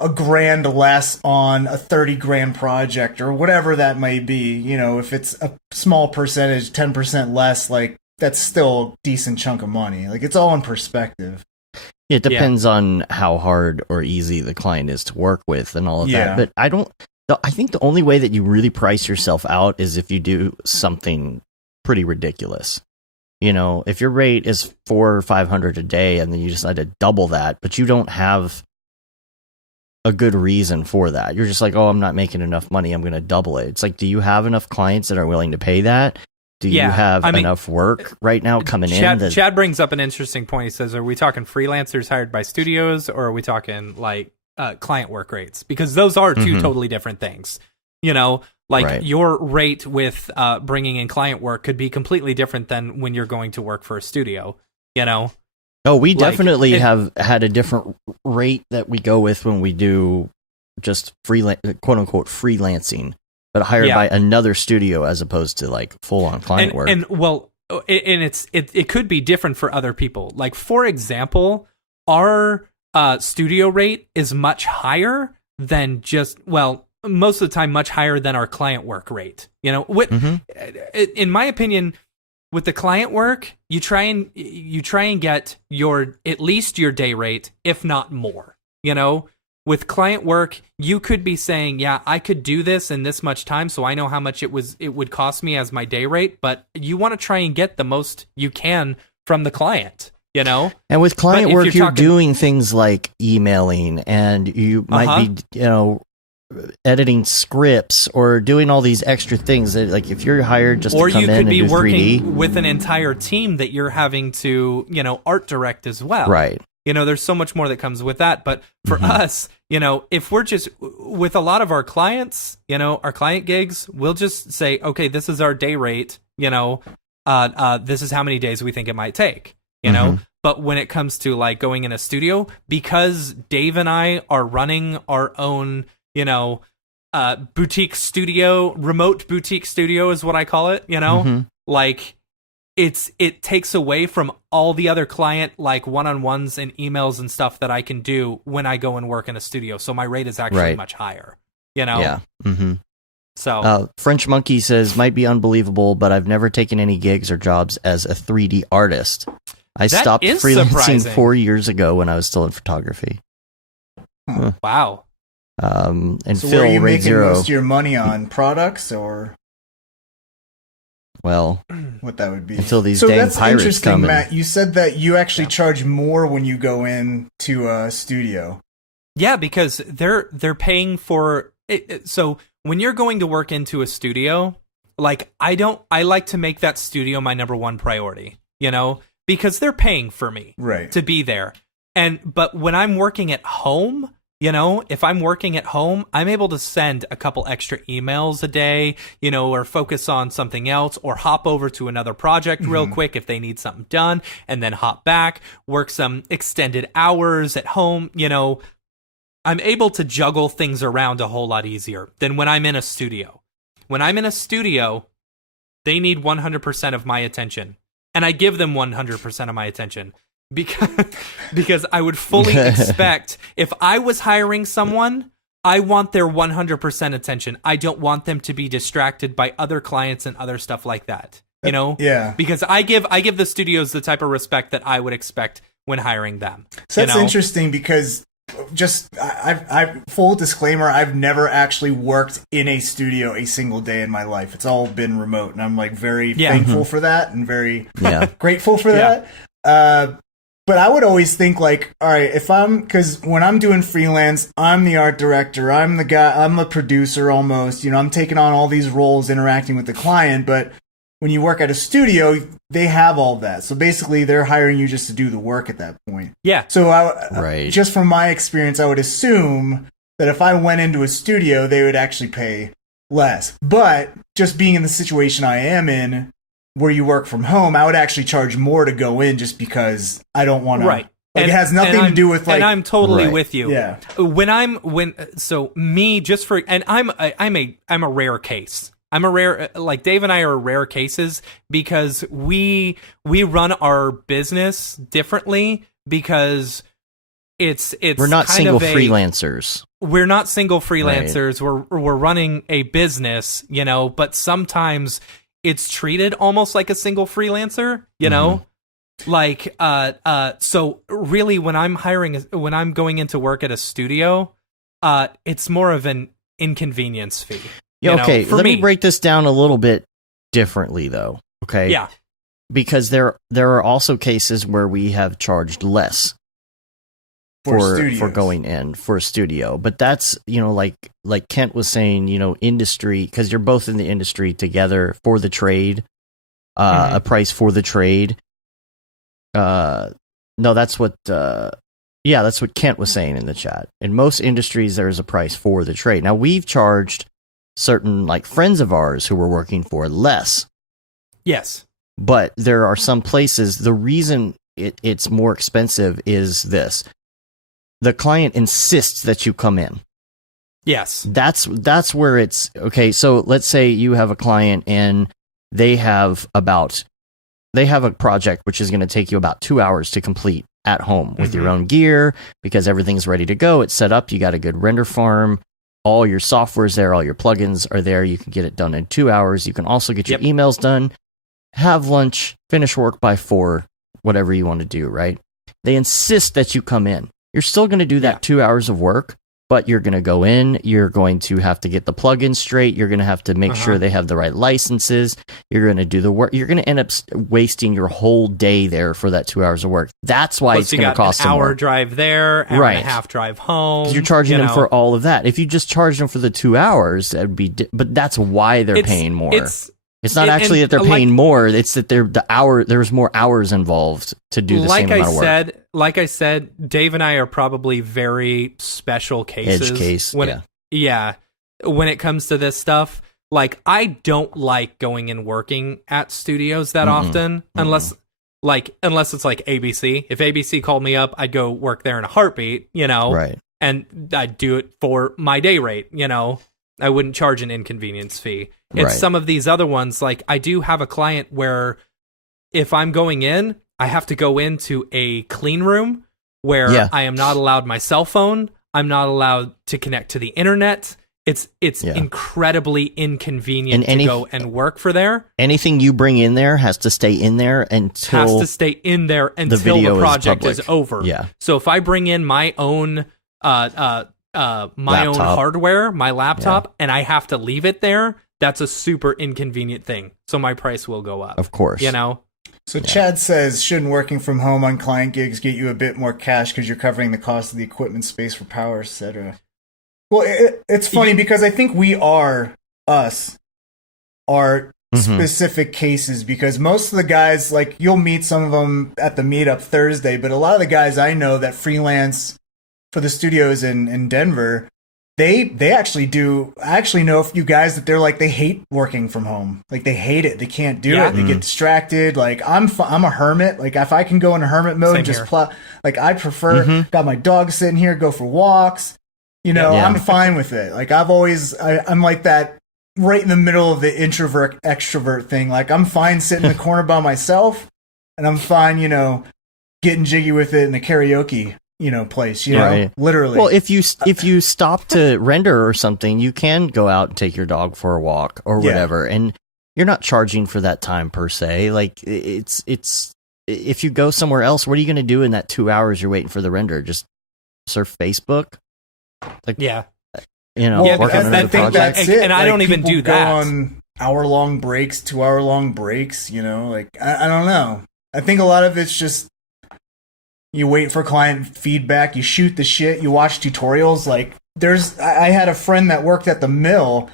$1,000 less on a 30,000 project or whatever that may be, if it's a small percentage, 10% less, that's still a decent chunk of money. It's all in perspective. It depends on how hard or easy the client is to work with and all of that. But I think the only way that you really price yourself out is if you do something pretty ridiculous. If your rate is $400 or $500 a day and then you decide to double that, but you don't have a good reason for that. You're just like, oh, I'm not making enough money, I'm going to double it. It's like, do you have enough clients that are willing to pay that? Do you have enough work right now coming in? Chad brings up an interesting point. He says, are we talking freelancers hired by studios, or are we talking client work rates? Because those are two totally different things. Your rate with bringing in client work could be completely different than when you're going to work for a studio, Oh, we definitely have had a different rate that we go with when we do just quote unquote freelancing, but hired by another studio as opposed to full on client work. It could be different for other people. For example, our studio rate is much higher than most of the time much higher than our client work rate. In my opinion, with the client work, you try and get at least your day rate, if not more. With client work, you could be saying, I could do this in this much time, so I know how much it would cost me as my day rate, but you want to try and get the most you can from the client. And with client work, you're doing things like emailing, and you might be, editing scripts or doing all these extra things. Like if you're hired just or to come you in could and be do working 3D, with an entire team that you're having to, art direct as well. right? There's so much more that comes with that. But for us, if we're just with a lot of our clients, our client gigs, we'll just say, okay, this is our day rate. This is how many days we think it might take. But when it comes to like going in a studio, because Dave and I are running our own, boutique studio, remote boutique studio is what I call it. Like it takes away from all the other client like one-on-ones and emails and stuff that I can do when I go and work in a studio. So my rate is actually much higher. Yeah. So French Monkey says, might be unbelievable, but I've never taken any gigs or jobs as a 3D artist. I stopped freelancing surprising. 4 years ago when I was still in photography. Wow. And So Phil, were you Raid making Zero, most of your money on products or well, what that would be? until these So dang that's pirates interesting, come. Matt. You said that you actually charge more when you go in to a studio. Yeah, because they're paying for it. So when you're going to work into a studio, like I like to make that studio my number one priority, because they're paying for me to be there. But when I'm working at home, if I'm working at home, I'm able to send a couple extra emails a day, or focus on something else, or hop over to another project real quick if they need something done, and then hop back, work some extended hours at home, I'm able to juggle things around a whole lot easier than when I'm in a studio. When I'm in a studio, they need 100% of my attention, and I give them 100% of my attention. Because I would fully expect, if I was hiring someone, I want their 100% attention. I don't want them to be distracted by other clients and other stuff like that. Yeah. Because I give the studios the type of respect that I would expect when hiring them. So that's interesting because I full disclaimer, I've never actually worked in a studio a single day in my life. It's all been remote, and I'm like very thankful for that and very grateful for that. But I would always think like, all right, because when I'm doing freelance, I'm the art director, I'm the guy, I'm the producer almost, I'm taking on all these roles interacting with the client. But when you work at a studio, they have all that. So basically they're hiring you just to do the work at that point. Yeah. So just from my experience, I would assume that if I went into a studio, they would actually pay less. But just being in the situation I am in, where you work from home, I would actually charge more to go in just because I don't want to. Right. Like it has nothing to do with like. And I'm totally with you. Yeah. I'm a rare case. I'm a rare, like Dave and I are rare cases because we run our business differently because it's we're not single freelancers. We're not single freelancers. Right. We're running a business, but sometimes it's treated almost like a single freelancer, like, so really when I'm going into work at a studio, it's more of an inconvenience fee. Yeah. Okay. Let me break this down a little bit differently though. Okay. Yeah. Because there are also cases where we have charged less for going in for a studio, but that's like Kent was saying, industry, because you're both in the industry together for the trade, a price for the trade. No, that's what Kent was saying in the chat. In most industries, there's a price for the trade. Now we've charged certain like friends of ours who were working for less. Yes, but there are some places. The reason it's more expensive is this. The client insists that you come in. Yes. That's where it's okay. So let's say you have a client and they have a project which is going to take you about 2 hours to complete at home with your own gear because everything's ready to go. It's set up. You got a good render farm. All your software's there. All your plugins are there. You can get it done in 2 hours. You can also get your emails done, have lunch, finish work by 4, whatever you want to do, right? They insist that you come in. You're still going to do that 2 hours of work, But you're going to go in, you're going to have to get the plugin straight, you're going to have to make sure they have the right licenses, you're going to do the work, you're going to end up wasting your whole day there for that 2 hours of work. That's why it's going to cost an hour more. Drive there, hour and a half drive home. You're charging them for all of that. If you just charge them for the 2 hours, that'd be. But that's why they're paying more. It's not actually that they're paying more. It's that there's more hours involved to do the same amount of work. Like I said, Dave and I are probably very special cases. Edge case. When it comes to this stuff, like I don't like going and working at studios that often, unless it's like ABC. If ABC called me up, I'd go work there in a heartbeat, Right. And I'd do it for my day rate, I wouldn't charge an inconvenience fee. It's some of these other ones, like I do have a client where if I'm going in, I have to go into a clean room where I am not allowed my cell phone. I'm not allowed to connect to the internet. It's incredibly inconvenient to go and work for there. Anything you bring in there has to stay in there until the project is over. Yeah. So if I bring in my own own hardware, my laptop, and I have to leave it there, that's a super inconvenient thing. So my price will go up. Of course. So Chad says, shouldn't working from home on client gigs get you a bit more cash because you're covering the cost of the equipment, space for power, etc.? Well, it's funny because I think we are specific cases, because most of the guys, like you'll meet some of them at the meetup Thursday, but a lot of the guys I know that freelance for the studios in Denver, they actually do. I actually know a few guys that they're like, they hate working from home. Like they hate it. They can't do it. They get distracted. Like I'm a hermit. Like if I can go into hermit mode, like I prefer, got my dog sitting here, go for walks. I'm fine with it. Like I'm like that right in the middle of the introvert extrovert thing. Like I'm fine sitting in the corner by myself, and I'm fine, getting jiggy with it in the karaoke place, literally. Well, if you stop to render or something, you can go out and take your dog for a walk or whatever, and you're not charging for that time per se. Like it's if you go somewhere else, what are you going to do in that 2 hours you're waiting for the render? Just surf Facebook? Like work on another project. That's it. And I don't even do that. Go on hour-long breaks, 2-hour-long breaks. Like I don't know. I think a lot of it's just, you wait for client feedback, you shoot the shit, you watch tutorials. Like I had a friend that worked at the mill,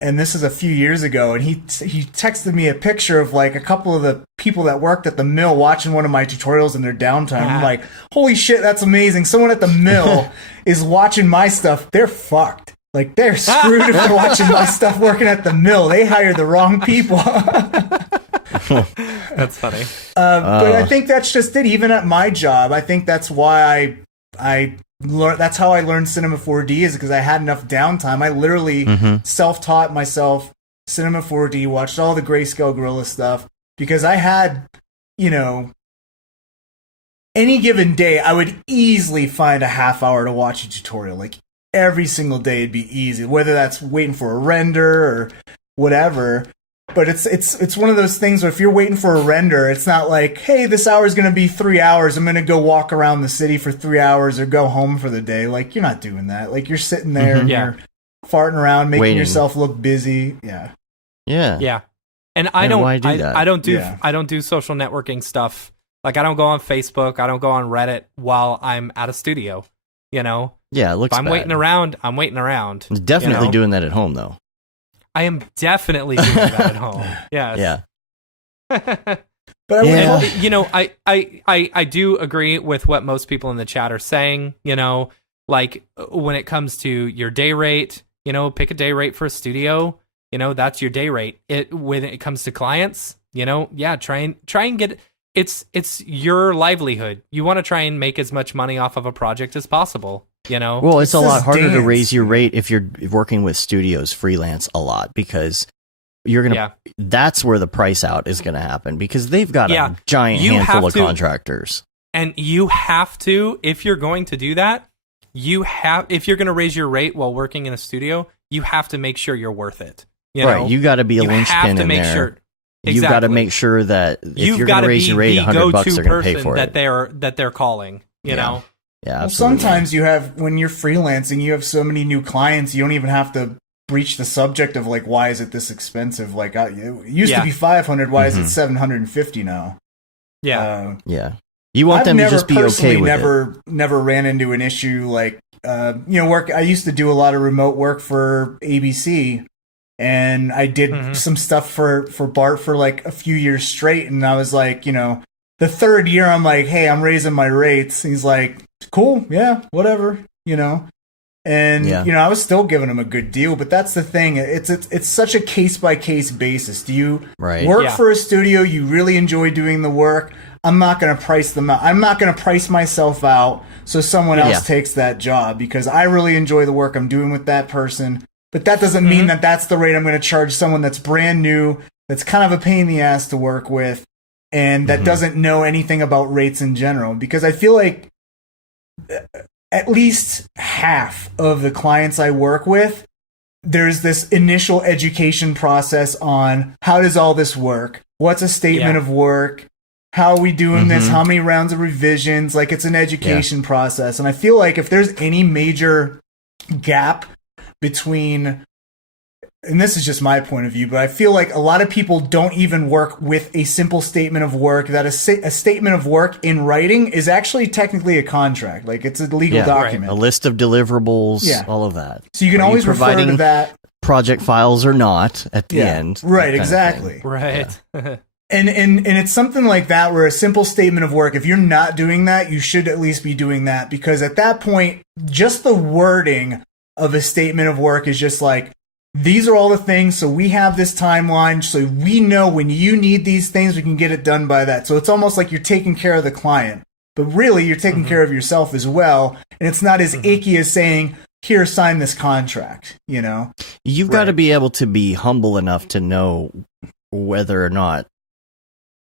and this is a few years ago, and he texted me a picture of like a couple of the people that worked at the mill watching one of my tutorials in their downtime. I'm like, holy shit, that's amazing. Someone at the mill is watching my stuff. They're fucked. Like they're screwed if they're watching my stuff working at the mill. They hired the wrong people. That's funny. But I think that's just it. Even at my job, I think that's why I learned. That's how I learned Cinema 4D, is because I had enough downtime. I literally self-taught myself Cinema 4D, watched all the Grayscale Gorilla stuff, because I had, any given day, I would easily find a half hour to watch a tutorial. Like every single day, it'd be easy, whether that's waiting for a render or whatever. But it's one of those things where if you're waiting for a render, it's not like, hey, this hour is going to be 3 hours. I'm going to go walk around the city for 3 hours or go home for the day. Like, you're not doing that. Like, you're sitting there and you're farting around, making yourself look busy. Yeah. And I don't do social networking stuff. Like, I don't go on Facebook. I don't go on Reddit while I'm at a studio. Yeah, it looks if I'm bad. waiting around, I'm waiting around. Definitely doing that at home, though. I am definitely doing that at home. Yes. But I do agree with what most people in the chat are saying. Like when it comes to your day rate, pick a day rate for a studio. That's your day rate. When it comes to clients, try and get it's your livelihood. You want to try and make as much money off of a project as possible. Well, it's a lot harder to raise your rate if you're working with studios freelance a lot, because that's where the price out is gonna happen, because they've got a giant handful of contractors. And you have to, if you're going to do that, if you're going to raise your rate while working in a studio, you have to make sure you're worth it. Right, you got to be a linchpin in there. Sure, You've got to make sure that if you're going to raise your rate, $100 they're going to pay for it. That they're calling. You know. Yeah, Well, absolutely. sometimes you have, when you're freelancing, you have so many new clients, you don't even have to breach the subject of like, why is it this expensive? Like, it used to be 500. Why is it 750 now? Yeah. Yeah. You want them to just be okay with it. Never ran into an issue like, work. I used to do a lot of remote work for ABC, and I did some stuff for Bart for like a few years straight. And I was like, the third year, I'm like, hey, I'm raising my rates. He's like, cool, yeah, whatever, And I was still giving him a good deal, but that's the thing. It's such a case by case basis. Do you work for a studio? You really enjoy doing the work. I'm not going to price them out. I'm not going to price myself out so someone else takes that job, because I really enjoy the work I'm doing with that person. But that doesn't mean that that's the rate I'm going to charge someone that's brand new, that's kind of a pain in the ass to work with, and that doesn't know anything about rates in general. Because I feel like at least half of the clients I work with, there's this initial education process on how does all this work? What's a statement of work? How are we doing this? How many rounds of revisions? Like, it's an education process. And I feel like if there's any major gap between, and this is just my point of view, but I feel like a lot of people don't even work with a simple statement of work, that a statement of work in writing is actually technically a contract. Like, it's a legal document. A list of deliverables, all of that. So you can always refer to that. Project files or not at the end. Right, exactly. Right. Yeah. And it's something like that, where a simple statement of work, if you're not doing that, you should at least be doing that, because at that point, just the wording of a statement of work is just like, these are all the things, so we have this timeline, so we know when you need these things, we can get it done by that. So it's almost like you're taking care of the client, but really you're taking care of yourself as well, and it's not as icky as saying, here, sign this contract, You've got to be able to be humble enough to know whether or not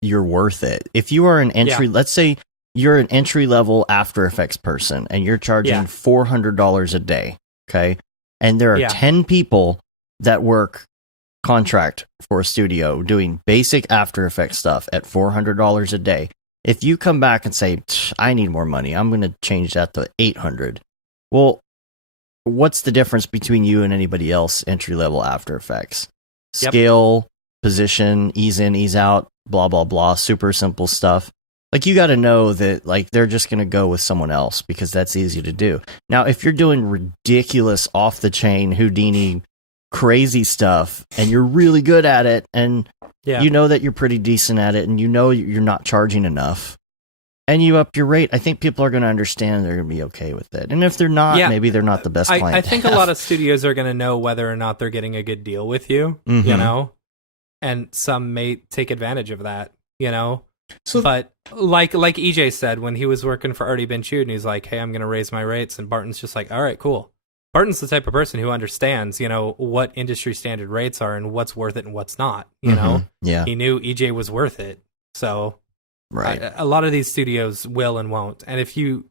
you're worth it. If you are an entry, let's say you're an entry level After Effects person and you're charging $400 a day, okay? And there are 10 people that work contract for a studio doing basic After Effects stuff at $400 a day. If you come back and say, I need more money, I'm going to change that to $800. Well, what's the difference between you and anybody else entry level After Effects? Scale, position, ease in, ease out, blah, blah, blah, super simple stuff. Like, you got to know that, like, they're just going to go with someone else because that's easy to do. Now, if you're doing ridiculous, off-the-chain, Houdini, crazy stuff, and you're really good at it, and you know that you're pretty decent at it, and you know you're not charging enough, and you up your rate, I think people are going to understand, they're going to be okay with it. And if they're not, maybe they're not the best client. I think a lot of studios are going to know whether or not they're getting a good deal with you, and some may take advantage of that, So, but like EJ said, when he was working for Artie Benchute, and he's like, hey, I'm going to raise my rates, and Barton's just like, all right, cool. Barton's the type of person who understands, what industry standard rates are and what's worth it and what's not, Yeah. He knew EJ was worth it. So a lot of these studios will and won't. And if you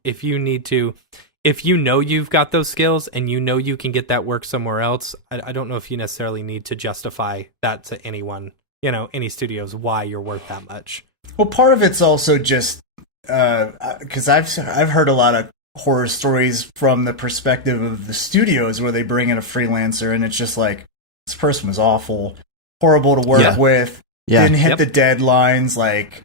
know you've got those skills and you can get that work somewhere else, I don't know if you necessarily need to justify that to anyone, any studios, why you're worth that much. Well, part of it's also just because I've heard a lot of horror stories from the perspective of the studios where they bring in a freelancer and it's just like, this person was awful, horrible to work with, didn't hit the deadlines, like,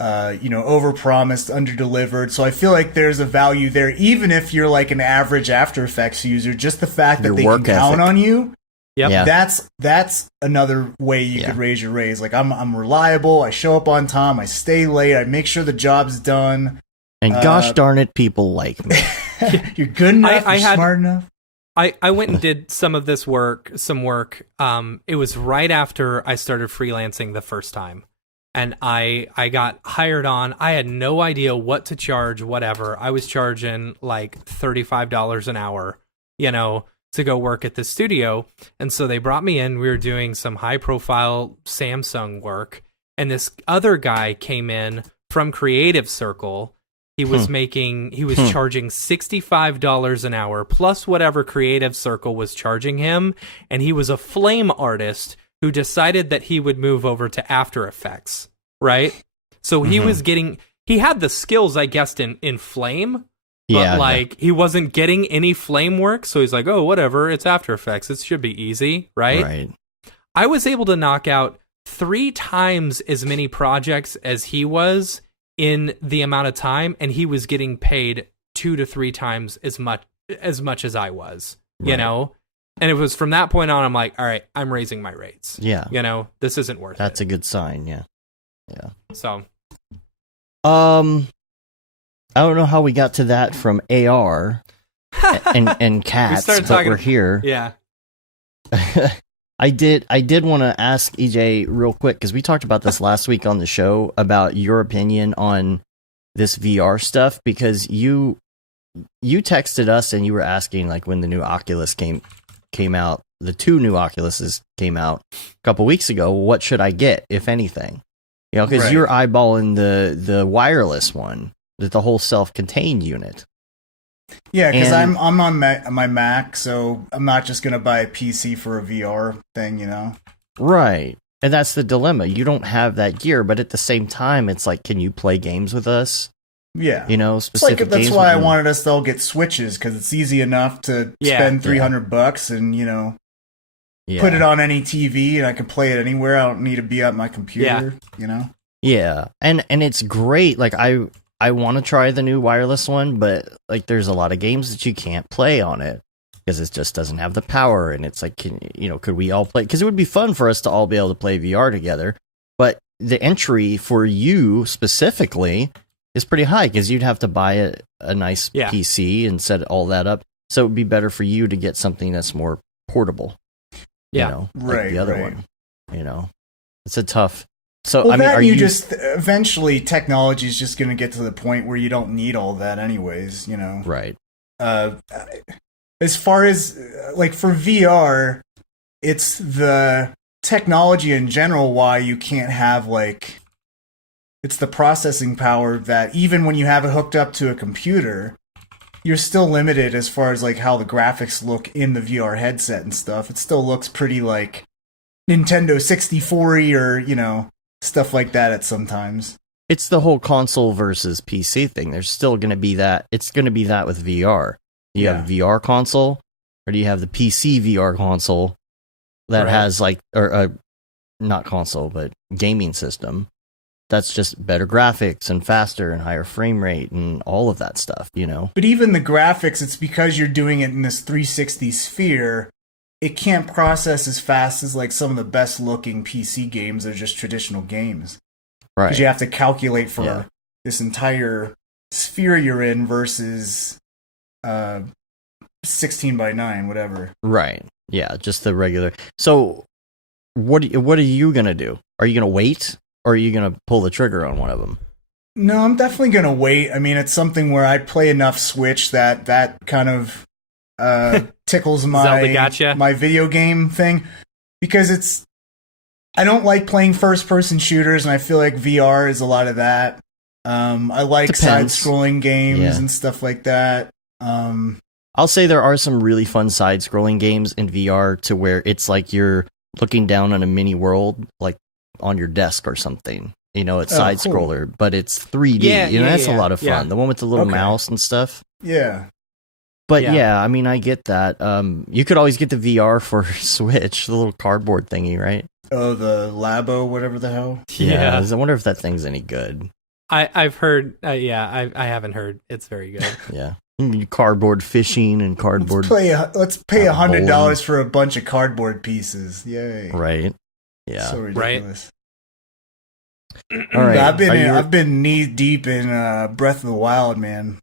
overpromised, underdelivered. So I feel like there's a value there, even if you're like an average After Effects user, just the fact that they can count on you. That's another way you could raise your raise. Like, I'm reliable, I show up on time, I stay late, I make sure the job's done. And gosh darn it, people like me. You're good enough, you're smart enough. I went and did some work. It was right after I started freelancing the first time. And I got hired on. I had no idea what to charge, whatever. I was charging like $35 an hour, to go work at the studio. And so they brought me in. We were doing some high profile Samsung work. And this other guy came in from Creative Circle. He was charging $65 an hour plus whatever Creative Circle was charging him. And he was a flame artist who decided that he would move over to After Effects, right? So he was he had the skills, I guess, in Flame, But like he wasn't getting any flame work, so he's like, oh, whatever, it's After Effects. It should be easy, right? Right. I was able to knock out 3 times as many projects as he was in the amount of time, and he was getting paid 2 to 3 times as much as I was, you know? And it was from that point on, I'm like, all right, I'm raising my rates. Yeah. You know, this isn't worth it. That's a good sign, yeah. Yeah. So. I don't know how we got to that from AR and cats, but we're here. Yeah. I did want to ask EJ real quick, because we talked about this last week on the show about your opinion on this VR stuff, because you texted us and you were asking, like, when the new Oculus came out, the 2 new Oculuses came out a couple weeks ago, what should I get, if anything? You know, because you're eyeballing the wireless one, the whole self-contained unit. Yeah, because I'm on my Mac, so I'm not just gonna buy a PC for a VR thing, you know. Right, and that's the dilemma. You don't have that gear, but at the same time, it's like, can you play games with us? Yeah, you know, specific that's games why I wanted us to all get Switches, because it's easy enough to spend $300 and, you know, put it on any TV and I can play it anywhere. I don't need to be at my computer, you know. Yeah, and it's great. Like I want to try the new wireless one, but like there's a lot of games that you can't play on it because it just doesn't have the power. And it's like, could we all play? Because it would be fun for us to all be able to play VR together. But the entry for you specifically is pretty high, because you'd have to buy a nice PC and set all that up. So it would be better for you to get something that's more portable. Yeah, you know, like the other one. You know, it's a tough. So well, I mean, are you just eventually technology is just going to get to the point where you don't need all that, anyways? You know, right? As far as like for VR, it's the technology in general why you can't have like. It's the processing power that even when you have it hooked up to a computer, you're still limited as far as like how the graphics look in the VR headset and stuff. It still looks pretty like Nintendo 64-y or, you know, stuff like that at sometimes. It's the whole console versus PC thing. There's still going to be that. It's going to be that with VR. You have a VR console, or do you have the PC VR console that has like, or not console, but gaming system that's just better graphics and faster and higher frame rate and all of that stuff, you know? But even the graphics, it's because you're doing it in this 360 sphere. It can't process as fast as like some of the best looking PC games that are just traditional games. Right. Because you have to calculate for this entire sphere you're in versus 16 by 9, whatever. Right. Yeah, just the regular. So what are you going to do? Are you going to wait, or are you going to pull the trigger on one of them? No, I'm definitely going to wait. I mean, it's something where I play enough Switch that kind of tickles my video game thing, because I don't like playing first person shooters, and I feel like VR is a lot of that. I like side scrolling games and stuff like that. I'll say there are some really fun side scrolling games in VR to where it's like you're looking down on a mini world, like on your desk or something. You know, it's side scroller, but it's 3D. You know, that's a lot of fun. Yeah. The one with the little mouse and stuff. Yeah. But yeah, I mean, I get that. You could always get the VR for Switch, the little cardboard thingy, right? Oh, the Labo, whatever the hell. Yeah. I wonder if that thing's any good. I've heard. I haven't heard. It's very good. Yeah. Cardboard fishing and cardboard. Let's pay $100 for a bunch of cardboard pieces. Yay! Right? Yeah. So ridiculous. Right. All right. I've been knee deep in Breath of the Wild, man.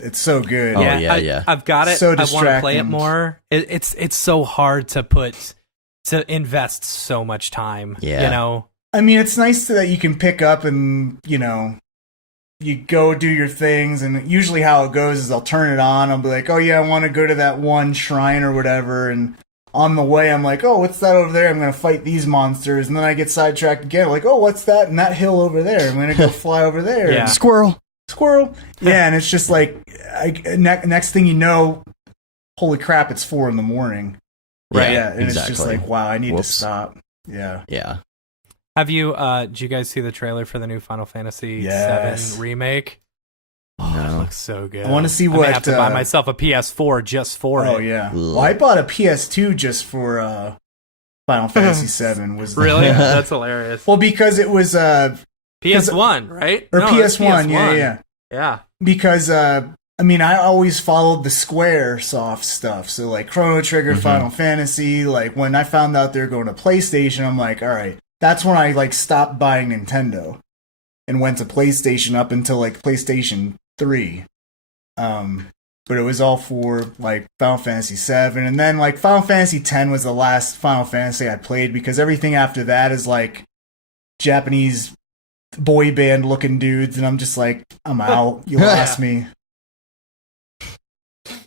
It's so good. Oh yeah. I've got it. So I want to play it distracting. more. It's so hard to invest so much time. Yeah. You know. I mean, it's nice that you can pick up and, you know, you go do your things, and usually how it goes is I'll turn it on. I'll be like, oh yeah, I want to go to that one shrine or whatever, and on the way I'm like, oh, what's that over there? I'm going to fight these monsters, and then I get sidetracked again. Like, oh, what's that? And that hill over there. I'm going to go fly over there. Yeah. Squirrel. Yeah, and it's just like, next thing you know, holy crap, it's 4 a.m. Right. Yeah, and exactly. it's just like, wow, I need to stop. Yeah. Yeah. Have you? Did you guys see the trailer for the new Final Fantasy VII remake? Oh, that looks so good. I want to see what. I may have to buy myself a PS4 just for it. Oh yeah. Well, I bought a PS2 just for Final Fantasy VII. Was really? That's hilarious. Well, because it was PS1, right? Or no, PS1, yeah. Yeah. Because I always followed the Square Soft stuff. So like Chrono Trigger, Final Fantasy. Like when I found out they were going to PlayStation, I'm like, all right. That's when I like stopped buying Nintendo and went to PlayStation up until like PlayStation 3. But it was all for like Final Fantasy 7, and then like Final Fantasy 10 was the last Final Fantasy I played because everything after that is like Japanese boy band looking dudes, and I'm just like, I'm out. You lost me.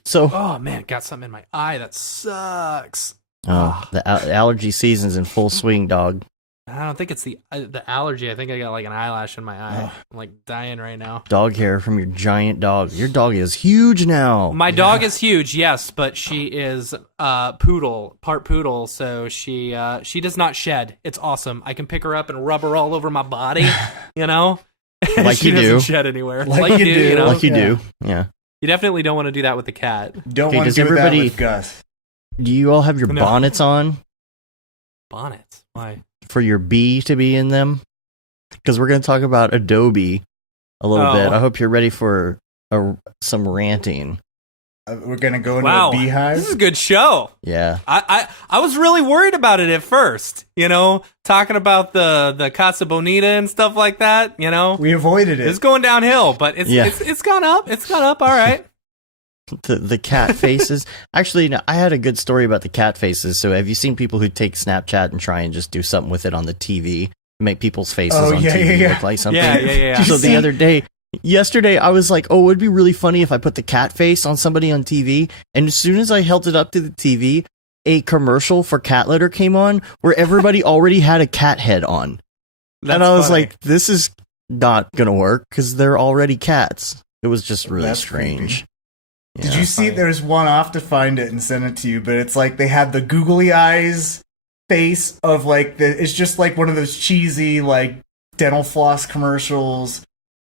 So, oh man, got something in my eye that sucks. Oh, the allergy season's in full swing, dog. I don't think it's the allergy. I think I got like an eyelash in my eye. I'm like dying right now. Dog hair from your giant dog. Your dog is huge now. My dog is huge, yes, but she is part poodle, so she does not shed. It's awesome. I can pick her up and rub her all over my body, you know? Like she you doesn't do. shed anywhere. Like you do. You know? Like you do. Yeah. You definitely don't want to do that with the cat. Don't Okay, want to does do everybody- that with Gus. Do you all have your No. bonnets on Bonnets. Why? for your bee to be in them? Because we're going to talk about Adobe a little bit. I hope you're ready for some ranting. We're gonna go into Wow. a beehive. This is a good show. Yeah. I was really worried about it at first, you know, talking about the Casa Bonita and stuff like that, you know. We avoided it. It's going downhill, but it's gone up. It's gone up, all right. The cat faces. Actually, no, I had a good story about the cat faces. So have you seen people who take Snapchat and try and just do something with it on the TV? Make people's faces on TV look like something? Yeah. So yesterday, I was like, oh, it would be really funny if I put the cat face on somebody on TV. And as soon as I held it up to the TV, a commercial for cat litter came on where everybody already had a cat head on. And I was like, this is not going to work because they're already cats. It was just really strange. Yeah, Did you see there's one? I'll have to find it and send it to you, but it's like they have the googly eyes face of like it's just like one of those cheesy like dental floss commercials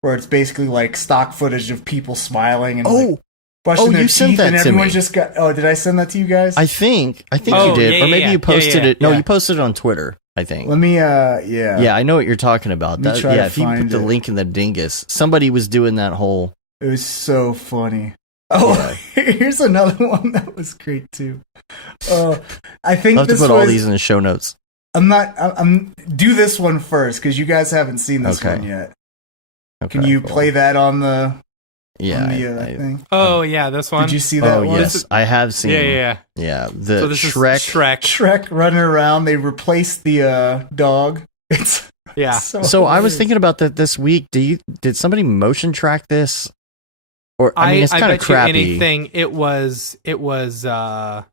where it's basically like stock footage of people smiling and like brushing their you sent teeth, that and to everyone me. just got. Oh, did I send that to you guys? I think you did, or maybe you posted it. No, you posted it on Twitter. I think. Let me. Yeah, I know what you're talking about. Let me try to if you put find the it. link in the dingus, somebody was doing that whole. It was so funny. Oh, here's another one that was great too. I think I'll have to this put was. all these in the show notes. I'm do this one first because you guys haven't seen this one yet. Okay, Can you cool. play that on the? Yeah, on the, thing? Oh yeah, this one. Did you see that Oh one? yes, I have seen. Yeah. Yeah, the So this Shrek. is Shrek. Shrek running around. They replaced the dog. It's Yeah. so I was hilarious. thinking about that this week. Did somebody motion track this? Or I mean, it's kind of bet crappy. You anything. It was. I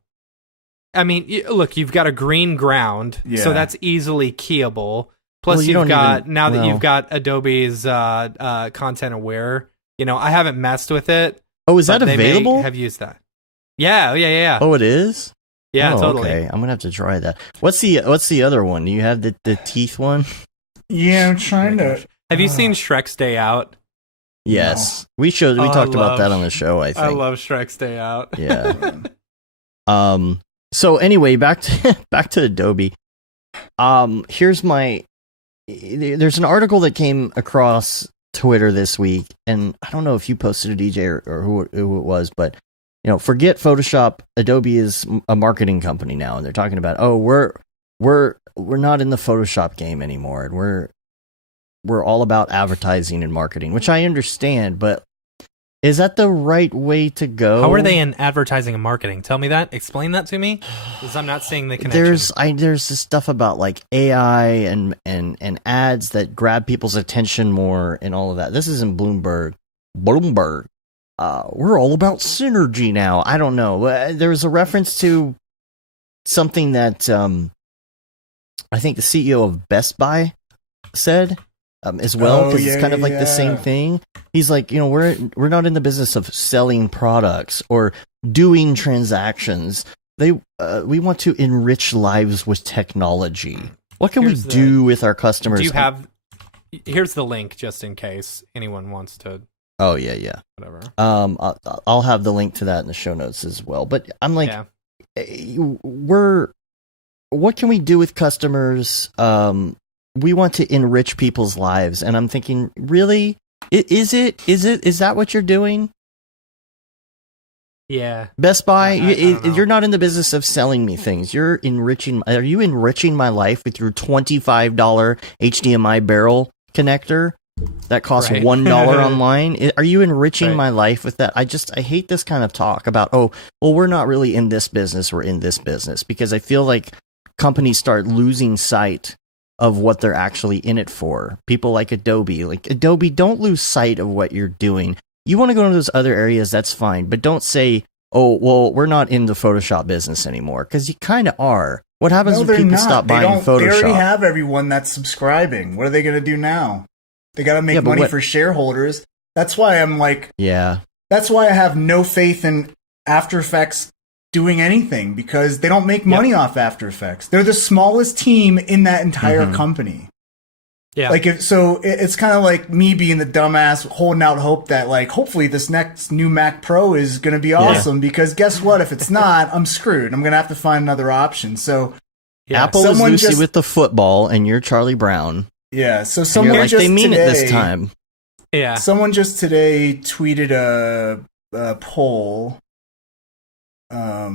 mean, look, you've got a green ground, so that's easily keyable. Plus, Well, you you've don't got even- now that well- you've got Adobe's content aware. You know, I haven't messed with it. Oh, is that but they may available? have used that. Yeah. Oh, it is. Yeah, Oh, totally. Okay, I'm gonna have to try that. What's the other one? Do you have the teeth one? Yeah, I'm trying to. Have you seen Shrek's Day Out? Yes, we talked about that on the show. I think. I love Shrek's Day Out. Yeah. So anyway, back to Adobe. There's an article that came across Twitter this week, and I don't know if you posted it, DJ, or who it was, but you know, forget Photoshop. Adobe is a marketing company now, and they're talking about, oh, we're not in the Photoshop game anymore, and we're all about advertising and marketing, which I understand, but is that the right way to go? How are they in advertising and marketing? Tell me that. Explain that to me, because I'm not seeing the connection. There's this stuff about like AI and ads that grab people's attention more and all of that. This is in Bloomberg. We're all about synergy now. I don't know. There was a reference to something that I think the CEO of Best Buy said as well, because it's kind of like the same thing. He's like, you know, we're not in the business of selling products or doing transactions. We want to enrich lives with technology. What can we do with our customers? Do you have? Here's the link, just in case anyone wants to Oh yeah. Whatever. I'll have the link to that in the show notes as well. But I'm like, what can we do with customers? We want to enrich people's lives, and I'm thinking, really, is that what you're doing? Yeah. Best Buy, you're not in the business of selling me things. Are you enriching my life with your $25 HDMI barrel connector that costs $1 online? Are you enriching my life with that? I hate this kind of talk about, we're not really in this business, we're in this business, because I feel like companies start losing sight of what they're actually in it for. People like Adobe, don't lose sight of what you're doing. You want to go into those other areas, that's fine, but don't say, we're not in the Photoshop business anymore, because you kind of are. What happens when people stop buying Photoshop? They already have everyone that's subscribing. What are they going to do now? They got to make money for shareholders. That's why I'm like... Yeah. That's why I have no faith in After Effects doing anything, because they don't make money off After Effects. They're the smallest team in that entire company. Yeah. It's kind of like me being the dumbass holding out hope that, like, hopefully this next new Mac Pro is going to be awesome, because guess what? If it's not, I'm screwed. I'm going to have to find another option. So Apple is Lucy with the football, and you're Charlie Brown. Yeah, so someone like, just they mean today, it this time. Yeah. Someone just today tweeted a poll. That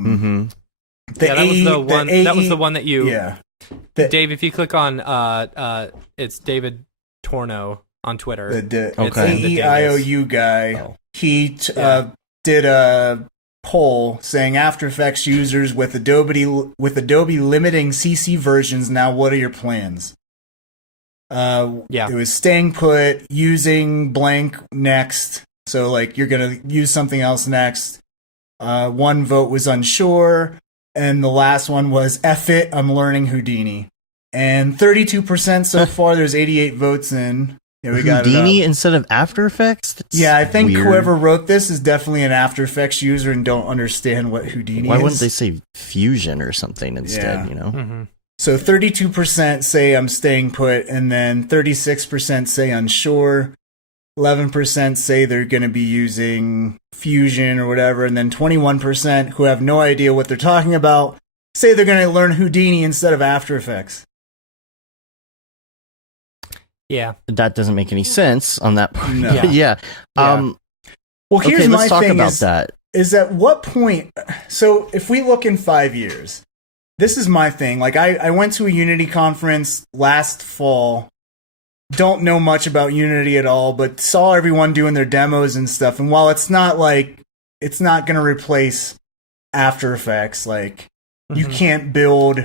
was the one that you... Yeah. Dave, if you click on it's David Torno on Twitter. The AEIOU guy. He did a poll saying After Effects users with Adobe limiting CC versions. Now, what are your plans? It was staying put, using blank next. So, like, you're gonna use something else next. One vote was unsure. And the last one was F it, I'm learning Houdini. And 32% so far, there's 88 votes in. Yeah, we got Houdini instead of After Effects? That's I think weird. Whoever wrote this is definitely an After Effects user and don't understand what Houdini is. Why wouldn't they say Fusion or something instead, you know? Mm-hmm. So 32% say I'm staying put, and then 36% say unsure. 11% say they're going to be using Fusion or whatever, and then 21% who have no idea what they're talking about say they're going to learn Houdini instead of After Effects. Yeah. That doesn't make any sense on that part. No. Yeah. Well, here's my let's talk thing about that. Is at what point... So if we look in 5 years, this is my thing. Like, I went to a Unity conference last fall. Don't know much about Unity at all, but saw everyone doing their demos and stuff. And while it's not going to replace After Effects, like, you can't build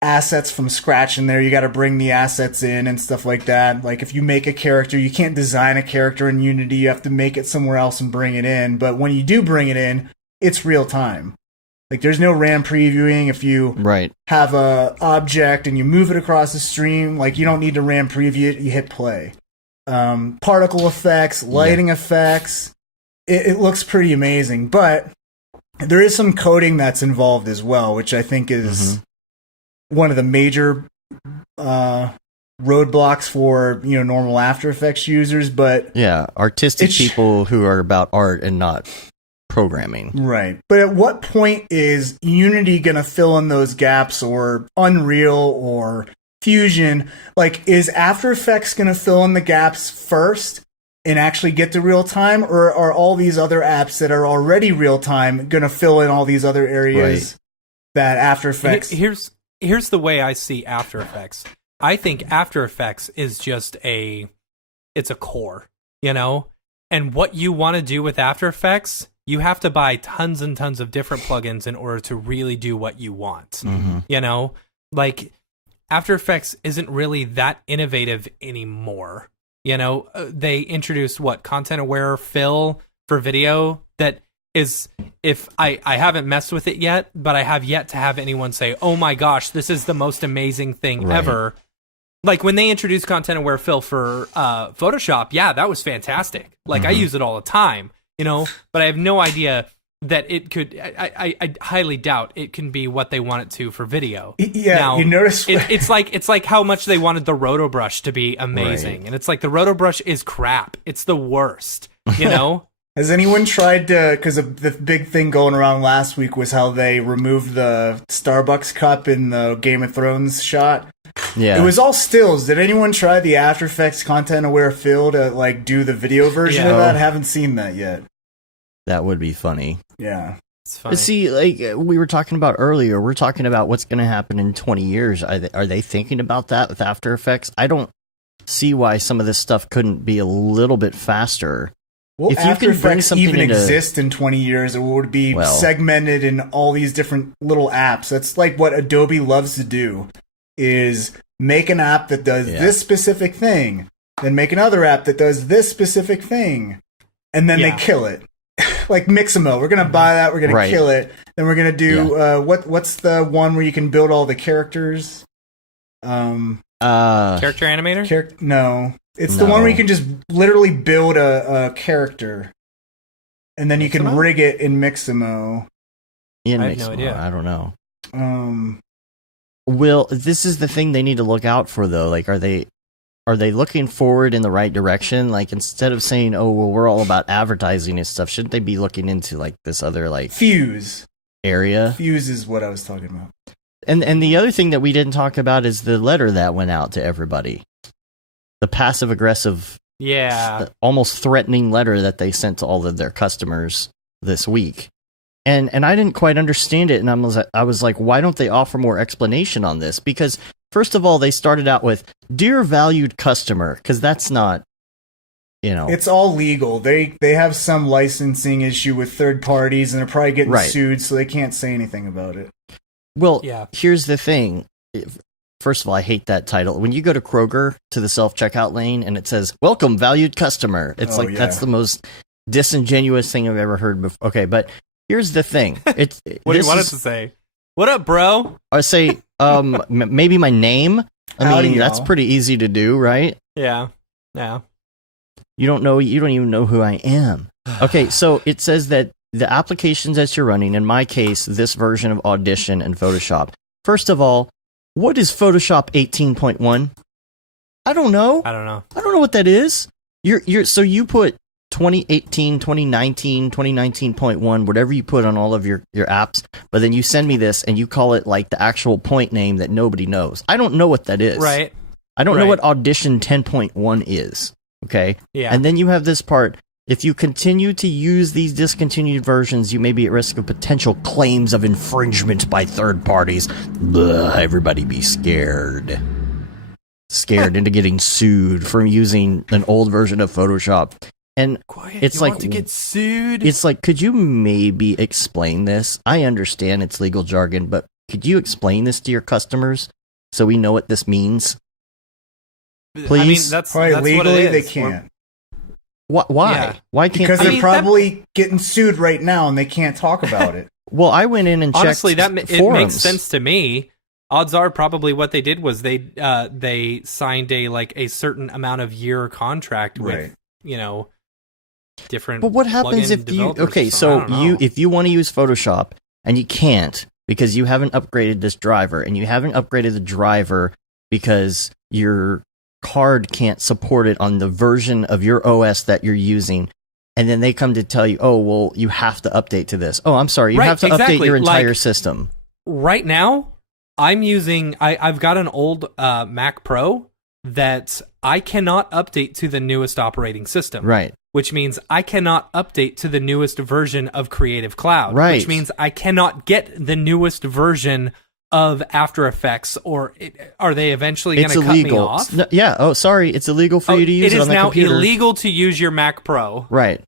assets from scratch in there. You got to bring the assets in and stuff like that. Like, if you make a character, you can't design a character in Unity. You have to make it somewhere else and bring it in. But when you do bring it in, it's real time. Like, there's no RAM previewing. If you have a object and you move it across the stream, like, you don't need to RAM preview it. You hit play. Particle effects, lighting effects. It looks pretty amazing. But there is some coding that's involved as well, which I think is one of the major roadblocks for normal After Effects users. But artistic people who are about art and not programming. Right. But at what point is Unity going to fill in those gaps, or Unreal or Fusion? Like, is After Effects going to fill in the gaps first and actually get to real time, or are all these other apps that are already real time going to fill in all these other areas that After Effects... Here's the way I see After Effects. I think After Effects is just it's a core, And what you want to do with After Effects, you have to buy tons and tons of different plugins in order to really do what you want. Like, After Effects isn't really that innovative anymore. They introduced content aware fill for video that is, if I haven't messed with it yet, but I have yet to have anyone say, oh my gosh, this is the most amazing thing ever. Like, when they introduced content aware fill for Photoshop, that was fantastic. Like, I use it all the time, but I have no idea that it could, I highly doubt it can be what they want it to for video. Yeah, now, you notice... it's like how much they wanted the Roto Brush to be amazing. And it's like, the Roto Brush is crap. It's the worst. You know? Has anyone tried to, because the big thing going around last week was how they removed the Starbucks cup in the Game of Thrones shot? Yeah. It was all stills. Did anyone try the After Effects Content Aware fill to like do the video version of that? Haven't seen that yet. That would be funny. Yeah. It's funny. See, like we were talking about earlier, we're talking about what's going to happen in 20 years. Are they thinking about that with After Effects? I don't see why some of this stuff couldn't be a little bit faster. Well, if After you can bring Effects something even into, exist in 20 years, it would be segmented in all these different little apps. That's like what Adobe loves to do, is make an app that does this specific thing, then make another app that does this specific thing, and then they kill it. Like Mixamo, we're gonna buy that, we're gonna kill it, then we're gonna do what's the one where you can build all the characters? Character animator? No. It's the one where you can just literally build a character, and then you can rig it in Mixamo. I have no idea. I don't know. Will, this is the thing they need to look out for, though. Like, are they looking forward in the right direction? Like, instead of saying, "Oh, well, we're all about advertising and stuff," shouldn't they be looking into like this other like Fuse area? Fuse is what I was talking about. And the other thing that we didn't talk about is the letter that went out to everybody. The passive-aggressive, almost threatening letter that they sent to all of their customers this week. And I didn't quite understand it, and I was like, why don't they offer more explanation on this? Because, first of all, they started out with, "Dear valued customer," because that's not, It's all legal. They have some licensing issue with third parties, and they're probably getting sued, so they can't say anything about it. Well, here's the thing. First of all, I hate that title. When you go to Kroger to the self-checkout lane and it says, "Welcome, valued customer," it's that's the most disingenuous thing I've ever heard before. Okay, but here's the thing. What do you want it to say? What up, bro? I say, maybe my name. I mean, that's pretty easy to do, right? Yeah. You don't even know who I am. Okay, so it says that the applications that you're running, in my case, this version of Audition and Photoshop. First of all, what is Photoshop 18.1? I don't know. I don't know what that is. So you put 2018, 2019, 2019.1, whatever you put on all of your apps, but then you send me this and you call it like the actual point name that nobody knows. I don't know what that is. Right. I don't know what Audition 10.1 is. Okay? Yeah. And then you have this part. If you continue to use these discontinued versions, you may be at risk of potential claims of infringement by third parties. Blah, everybody be scared. Scared into getting sued for using an old version of Photoshop. And it's like, want to get sued? It's like, could you maybe explain this? I understand it's legal jargon, but could you explain this to your customers so we know what this means? Please? I mean, that's legally what it is. They can't. Why? Yeah. Why can't? Because they're probably getting sued right now, and they can't talk about it. Well, I went in and checked. Honestly, it makes sense to me. Odds are probably what they did was they signed a certain amount of year contract with different. But what happens if you? Okay, so if you want to use Photoshop and you can't because you haven't upgraded this driver, and you haven't upgraded the driver because your card can't support it on the version of your OS that you're using, and then they come to tell you, "Oh, well, you have to update to this." Oh, I'm sorry, you have to update your entire system. Right now, I've got an old Mac Pro that I cannot update to the newest operating system. Right. Which means I cannot update to the newest version of Creative Cloud. Right. Which means I cannot get the newest version of After Effects, or are they eventually going to cut me off? No, yeah. Oh, sorry. It's illegal for you to use it on the computer. It is now illegal to use your Mac Pro. Right.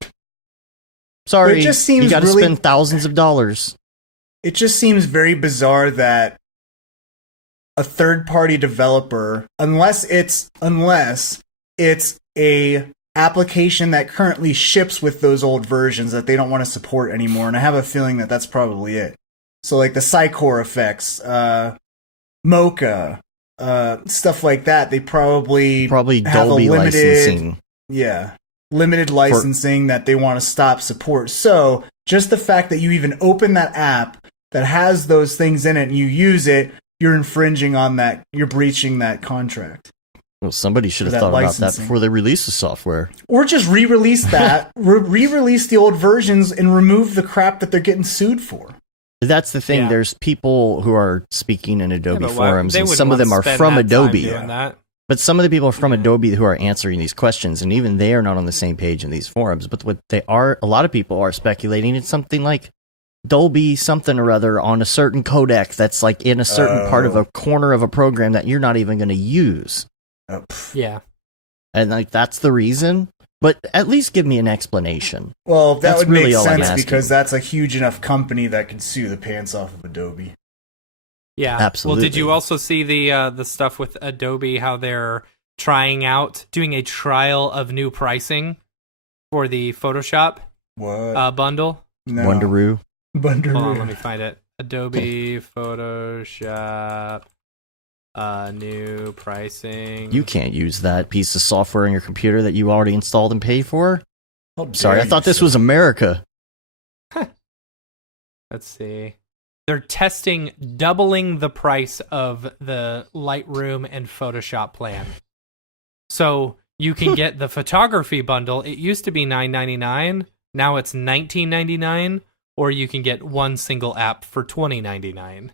Sorry. It just seems you got to spend thousands of dollars. It just seems very bizarre that a third-party developer, unless it's a application that currently ships with those old versions that they don't want to support anymore, and I have a feeling that that's probably it. So like the Psycore effects, Mocha, stuff like that, they probably have Dolby a licensing. Limited licensing that they want to stop support. So just the fact that you even open that app that has those things in it and you use it, you're infringing on that. You're breaching that contract. Well, somebody should have that thought about that licensing. before they released the software. Or just re-release that, re-release the old versions, and remove the crap that they're getting sued for. That's the thing. Yeah. There's people who are speaking in Adobe Yeah, but why- forums, they and wouldn't some of want them to are spend from that time Adobe. doing that. But some of the people are from Adobe who are answering these questions, and even they are not on the same page in these forums. But what they are, a lot of people are speculating it's something like Dolby something or other on a certain codec that's like in a certain part of a corner of a program that you're not even going to use. Yeah. And like that's the reason. But at least give me an explanation. Well, that That's would really make all I'm sense asking. because that's a huge enough company that can sue the pants off of Adobe. Yeah, Absolutely. Well, did you also see the stuff with Adobe? How they're doing a trial of new pricing for the Photoshop What? bundle? No. Wonderoo. Hold on, let me find it. Adobe Photoshop new pricing. You can't use that piece of software on your computer that you already installed and paid for. How Sorry, I dare thought you, this sir. was America. Let's see. They're testing doubling the price of the Lightroom and Photoshop plan. So you can get the photography bundle. It used to be $9.99. Now it's $19.99. Or you can get one single app for $20.99.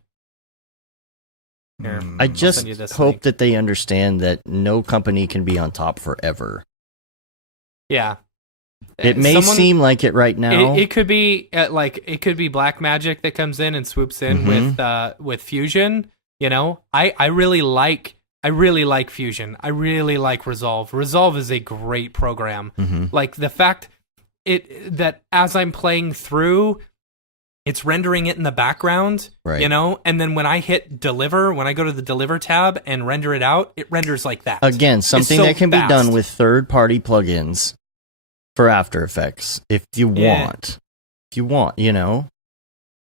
Here, I I'll just send you this hope link. that they understand that no company can be on top forever. Yeah. It may seem like it right now. It could be it could be Blackmagic that comes in and swoops in with Fusion. You know, I really like Fusion. I really like Resolve. Resolve is a great program. Like the fact that as I'm playing through, it's rendering it in the background, Right. you know, and then when I hit deliver, when I go to the deliver tab and render it out, it renders like that. Again, It's something so that can be fast. done with third-party plugins for After Effects if you want. If you want, you know.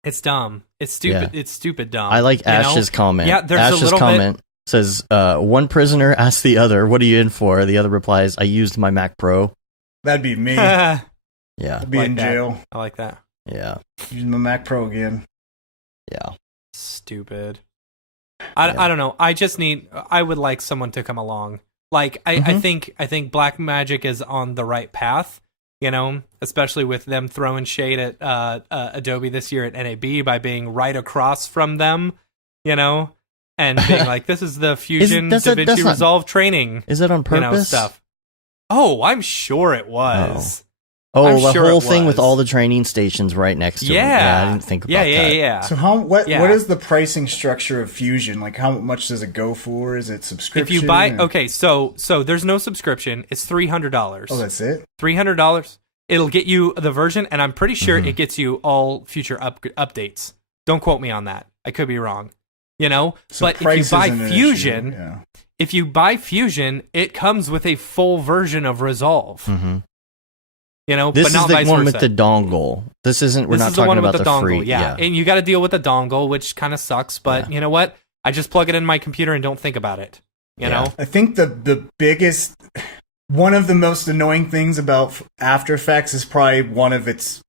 It's dumb. It's stupid. Yeah. It's stupid dumb. I like you know? Ash's comment. Yeah, there's Ash's a little comment says, one prisoner asks the other, what are you in for? The other replies, I used my Mac Pro. That'd be me. bit. Yeah. I'd be Like in that. jail. I like that. Yeah. Using my Mac Pro again. Yeah. Stupid. I don't know. I would like someone to come along. Like I think Blackmagic is on the right path, you know, especially with them throwing shade at Adobe this year at NAB by being right across from them, you know, and being like, this is the Fusion that's DaVinci not- Resolve training, Is it on purpose? you know, stuff. Oh, I'm sure it was. Oh, I'm the sure whole it thing with was. all the training stations right next to it. Yeah. I didn't think about that. Yeah. So what Yeah. is the pricing structure of Fusion? Like how much does it go for? Is it subscription? If you buy, or- okay, so there's no subscription. It's $300. Oh, that's it? $300. It'll get you the version, and I'm pretty sure it gets you all future updates. Don't quote me on that. I could be wrong. You know, So but if price you buy isn't an Fusion, issue, yeah. if you buy Fusion, it comes with a full version of Resolve. You know, This but not is the vice one versa. with the dongle. This isn't, we're This not is the talking one about with the the dongle, free. yeah. And you got to deal with the dongle, which kind of sucks. But you know what? I just plug it in my computer and don't think about it. You Yeah. know, I think the biggest, one of the most annoying things about After Effects is probably one of its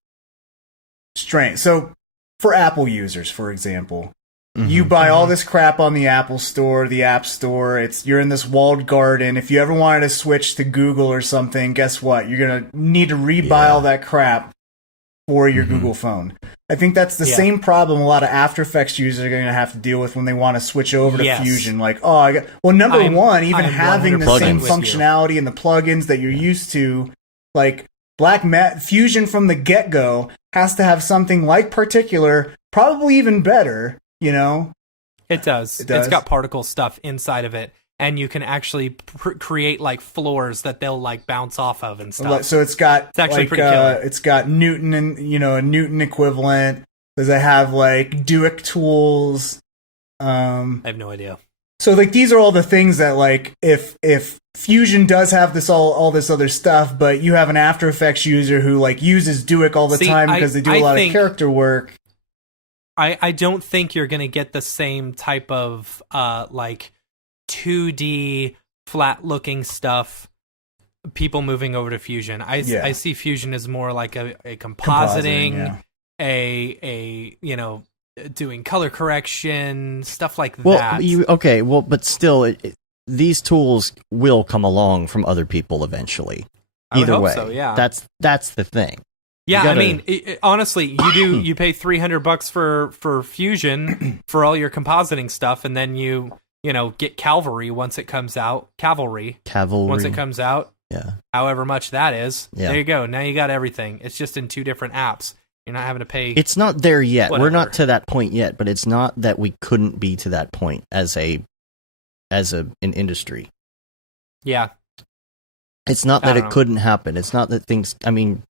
strengths. So, for Apple users, for example, you buy all this crap on the Apple Store, the App Store. You're in this walled garden. If you ever wanted to switch to Google or something, guess what? You're gonna need to rebuy all that crap for your Google phone. I think that's the same problem a lot of After Effects users are going to have to deal with when they want to switch over to Yes. Fusion. Like, number one, even I'm having the 100% same with you. functionality and the plugins that you're used to, like Fusion from the get-go has to have something like Particular, probably even better, you know? it does. It does? It's got particle stuff inside of it, and you can actually create like floors that they'll like bounce off of and stuff. So it's got It's actually like, pretty killer. it's got Newton and a Newton equivalent. Does it have like Duic tools? I have no idea. So like these are all the things that like if Fusion does have this all this other stuff, but you have an After Effects user who like uses Duic all the See, time because they do a lot of character work. I don't think you're gonna get the same type of like 2D flat looking stuff. People moving over to Fusion. I see Fusion as more like a compositing, yeah. a you know, doing color correction, stuff like Well, that. but still, these tools will come along from other people eventually. I would Either hope way, so, yeah. that's the thing. Yeah, gotta- I mean, honestly, you pay $300 for Fusion for all your compositing stuff, and then you get Cavalry once it comes out. Cavalry once it comes out. Yeah. However much that is. Yeah. There you go. Now you got everything. It's just in 2 different apps. You're not having to pay. It's not there yet. Whatever. We're not to that point yet, but it's not that we couldn't be to that point as an industry. Yeah. It's not I that don't it know. couldn't happen. It's not that things. I mean,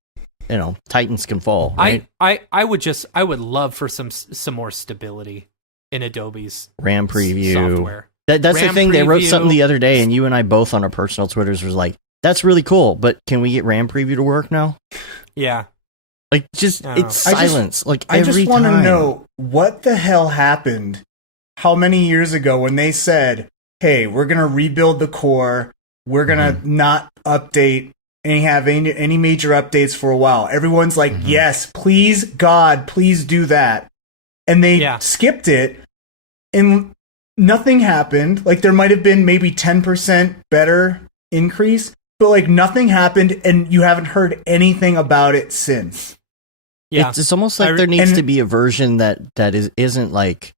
titans can fall. Right? I would love for some more stability in Adobe's RAM preview. software. That's the RAM thing. They wrote preview. something the other day, and you and I both on our personal Twitters was like, "That's really cool, but can we get RAM preview to work now?" Yeah. Like, just I don't it's know. silence. Like I every just want to time. know what the hell happened how many years ago when they said, hey, we're going to rebuild the core. We're going to not update and have any major updates for a while. Everyone's like, yes, please, God, please do that. And they skipped it and nothing happened. Like there might have been maybe 10% better increase, but like nothing happened and you haven't heard anything about it since. Yeah. It's almost like there needs to be a version that isn't like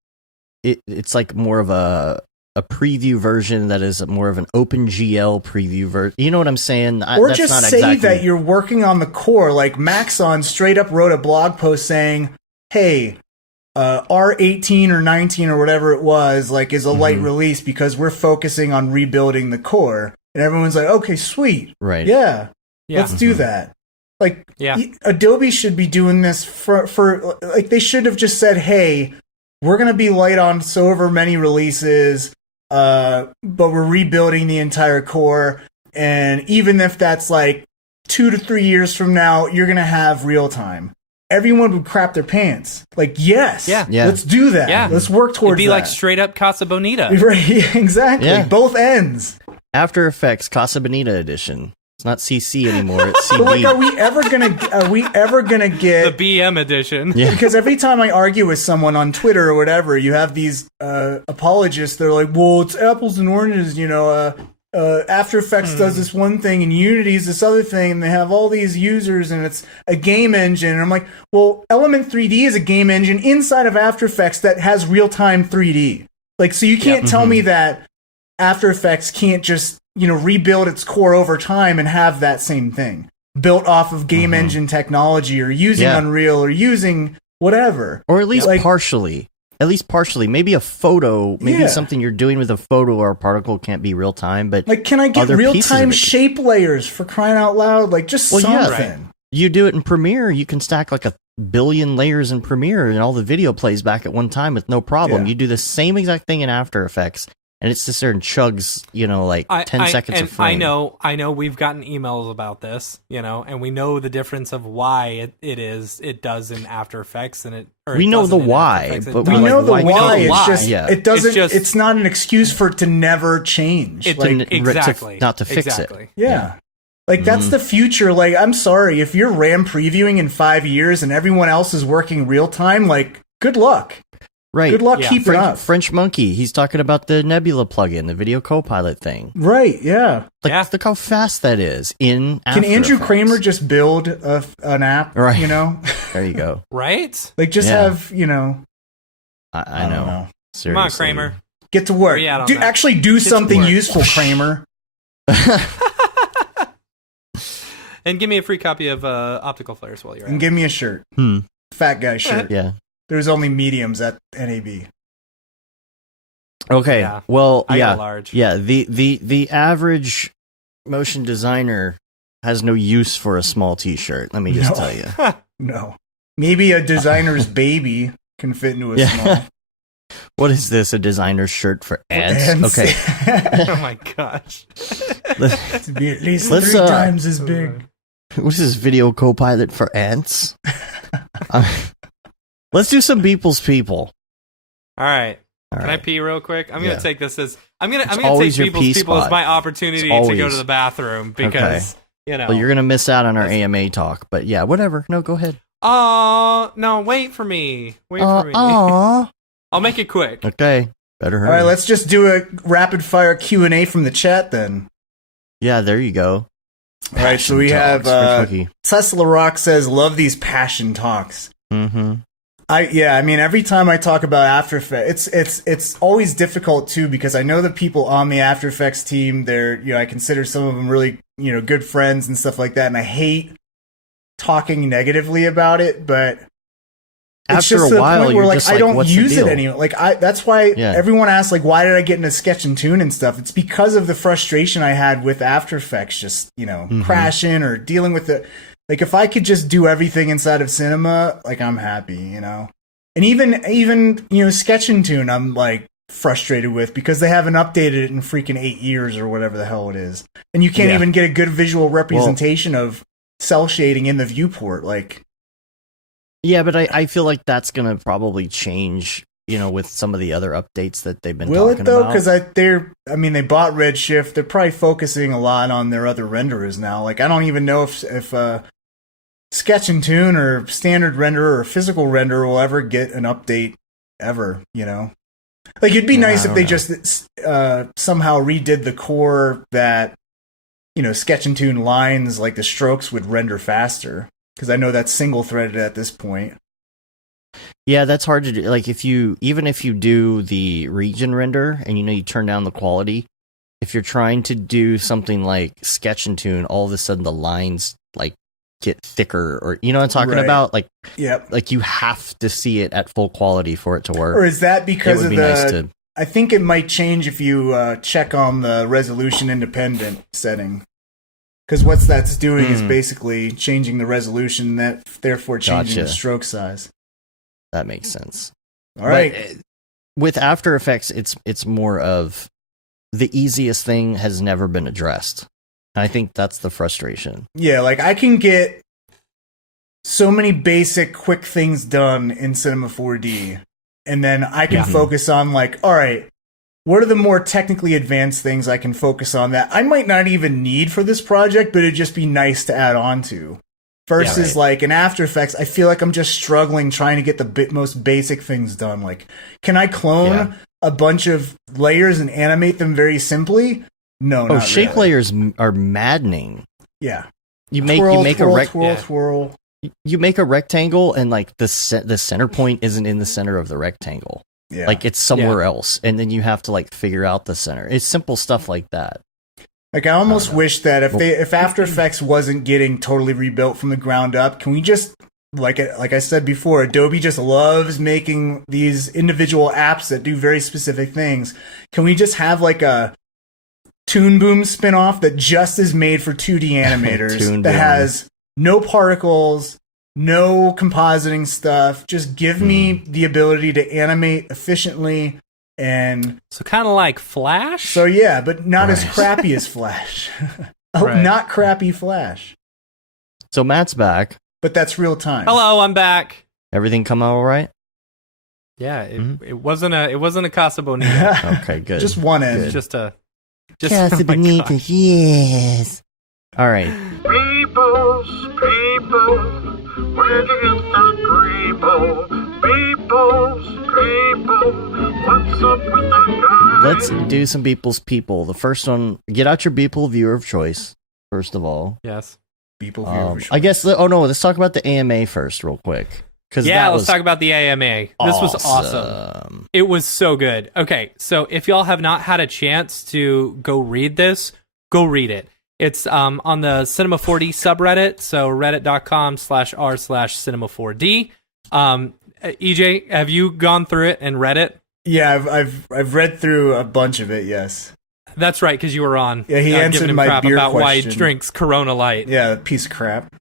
it's like more of a preview version that is more of an OpenGL preview version. You know what I'm saying? Or that's just not say exactly... that you're working on the core. Like Maxon straight up wrote a blog post saying, hey, R18 or 19 or whatever it was, like is a light release because we're focusing on rebuilding the core. And everyone's like, okay, sweet. Right. Yeah. Let's do that. Like, Adobe should be doing this for like, they should have just said, hey, we're going to be light on so over many releases, but we're rebuilding the entire core. And even if that's like 2 to 3 years from now, you're going to have real time. Everyone would crap their pants. Like, yes, let's do that. Yeah. Let's work towards that. It'd be like straight up Casa Bonita. Right, exactly. Yeah. Both ends. After Effects Casa Bonita edition. It's not CC anymore. It's CD. But like, are we ever gonna get the BM edition? Yeah. Because every time I argue with someone on Twitter or whatever, you have these apologists. They're like, "Well, it's apples and oranges." You know, After Effects does this one thing, and Unity's this other thing, and they have all these users, and it's a game engine. And I'm like, well, Element 3D is a game engine inside of After Effects that has real-time 3D. Like, so you can't tell me that After Effects can't just rebuild its core over time and have that same thing built off of game engine technology or using Unreal or using whatever. Or at least partially. At least partially. Maybe a photo, maybe something you're doing with a photo or a particle can't be real time, but like, can I get real time shape layers for crying out loud? Like, just something. Yeah. You do it in Premiere, you can stack like 1 billion layers in Premiere and all the video plays back at one time with no problem. Yeah. You do the same exact thing in After Effects. And it's just there and chugs, like 10 seconds of frame. I know we've gotten emails about this, and we know the difference of why it does in After Effects and we know the why, but we know the why. It's just it doesn't. It's not an excuse for it to never change. Exactly, not to fix it. Yeah. Like, that's the future. Like, I'm sorry, if you're RAM previewing in 5 years and everyone else is working real time, like, good luck. Right. Good luck keeping up. French Monkey, he's talking about the Nebula plugin, the Video Copilot thing. Right, yeah. Like, look how fast that is in After Can Andrew Effects. Kramer just build an app, right. There you go. Right? Like, just have, I know. Seriously. Come on, Kramer. Get to work. Actually do something useful, Kramer. And give me a free copy of Optical Flares while you're at it. And give me a shirt. Fat guy shirt. Yeah. There's only mediums at NAB. Okay. Yeah. Well, I got a large. Yeah. The average motion designer has no use for a small T-shirt. Let me just tell you. No. Maybe a designer's baby can fit into a small. What is this? A designer's shirt for ants? Okay. Oh my gosh. To be at least 3 times as big. What is this, Video Copilot for ants? Let's do some people's people. All right. Can I pee real quick? I'm gonna take this as I'm gonna take people's people as my opportunity to go to the bathroom because Well, you're gonna miss out on our AMA talk, but yeah, whatever. No, go ahead. No, wait for me. Wait for me. I'll make it quick. Okay. Better hurry. All right, let's just do a rapid fire Q&A from the chat then. Yeah, there you go. All right, so we have Tesla Rock says, "Love these passion talks." Mm-hmm. I mean, every time I talk about After Effects, it's always difficult too, because I know the people on the After Effects team. They're, I consider some of them really, good friends and stuff like that, and I hate talking negatively about it, but it's after just a while, where, you're just I don't what's use the deal? it anymore. That's why everyone asks, why did I get into Sketch and Tune and stuff? It's because of the frustration I had with After Effects, just crashing or dealing with it. If I could just do everything inside of Cinema, I'm happy, And even Sketch and Tune, I'm frustrated with, because they haven't updated it in freaking 8 years or whatever the hell it is, and you can't even get a good visual representation of cell shading in the viewport, Yeah, but I feel like that's going to probably change, with some of the other updates that they've been Will talking it, though? about. Because they bought Redshift. They're probably focusing a lot on their other renderers now. I don't even know if Sketch and Tune or standard renderer or physical renderer will ever get an update ever, It'd be nice if they just somehow redid the core that, Sketch and Tune lines, the strokes would render faster. Because I know that's single-threaded at this point. Yeah, that's hard to do. Even if you do the region render and you turn down the quality, if you're trying to do something like Sketch and Tune, all of a sudden the lines get thicker, or what I'm talking about? Yep. You have to see it at full quality for it to work. Or is that because nice I think it might change if you check on the resolution independent setting. Because what that's doing is basically changing the resolution, therefore changing the stroke size. That makes sense. All right. But with After Effects, it's more of the easiest thing has never been addressed. I think that's the frustration. Yeah, I can get so many basic, quick things done in Cinema 4D, and then I can focus on, all right, what are the more technically advanced things I can focus on that I might not even need for this project, but it'd just be nice to add on to? Versus, in After Effects, I feel like I'm just struggling trying to get the most basic things done. Can I clone a bunch of layers and animate them very simply? No, not shape really. layers are maddening. Yeah. You make a twirl. You make a rectangle, and the center point isn't in the center of the rectangle. Yeah. It's somewhere else, and then you have to figure out the center. It's simple stuff like that. I almost wish that if After Effects wasn't getting totally rebuilt from the ground up, can we just, like I said before, Adobe just loves making these individual apps that do very specific things. Can we just have a Toon Boom spinoff that just is made for 2D animators that has no particles, no compositing stuff? Just give me the ability to animate efficiently, and so kind of like Flash. So yeah, but not as crappy as Flash. Not crappy Flash. So Matt's back, but that's real time. Hello, I'm back. Everything come out all right? Yeah, it wasn't a Casa Bonita. Okay, good. Just one end. Just Casa Bonita, yes. All right. People, where'd you get that people, what's up with that guy? Let's do some Beeple's people. The first one, get out your Beeple viewer of choice, first of all. Yes. Beeple viewer of choice. I guess, let's talk about the AMA first real quick. Let's talk about the AMA. This was awesome. It was so good. Okay, so if y'all have not had a chance to go read this, go read it. It's on the Cinema 4D subreddit, so reddit.com/r/cinema4D. EJ, have you gone through it and read it? Yeah, I've read through a bunch of it. Yes, that's right, because you were on. Yeah, he answered giving him my crap beer about question. why he drinks Corona Light. Yeah, piece of crap.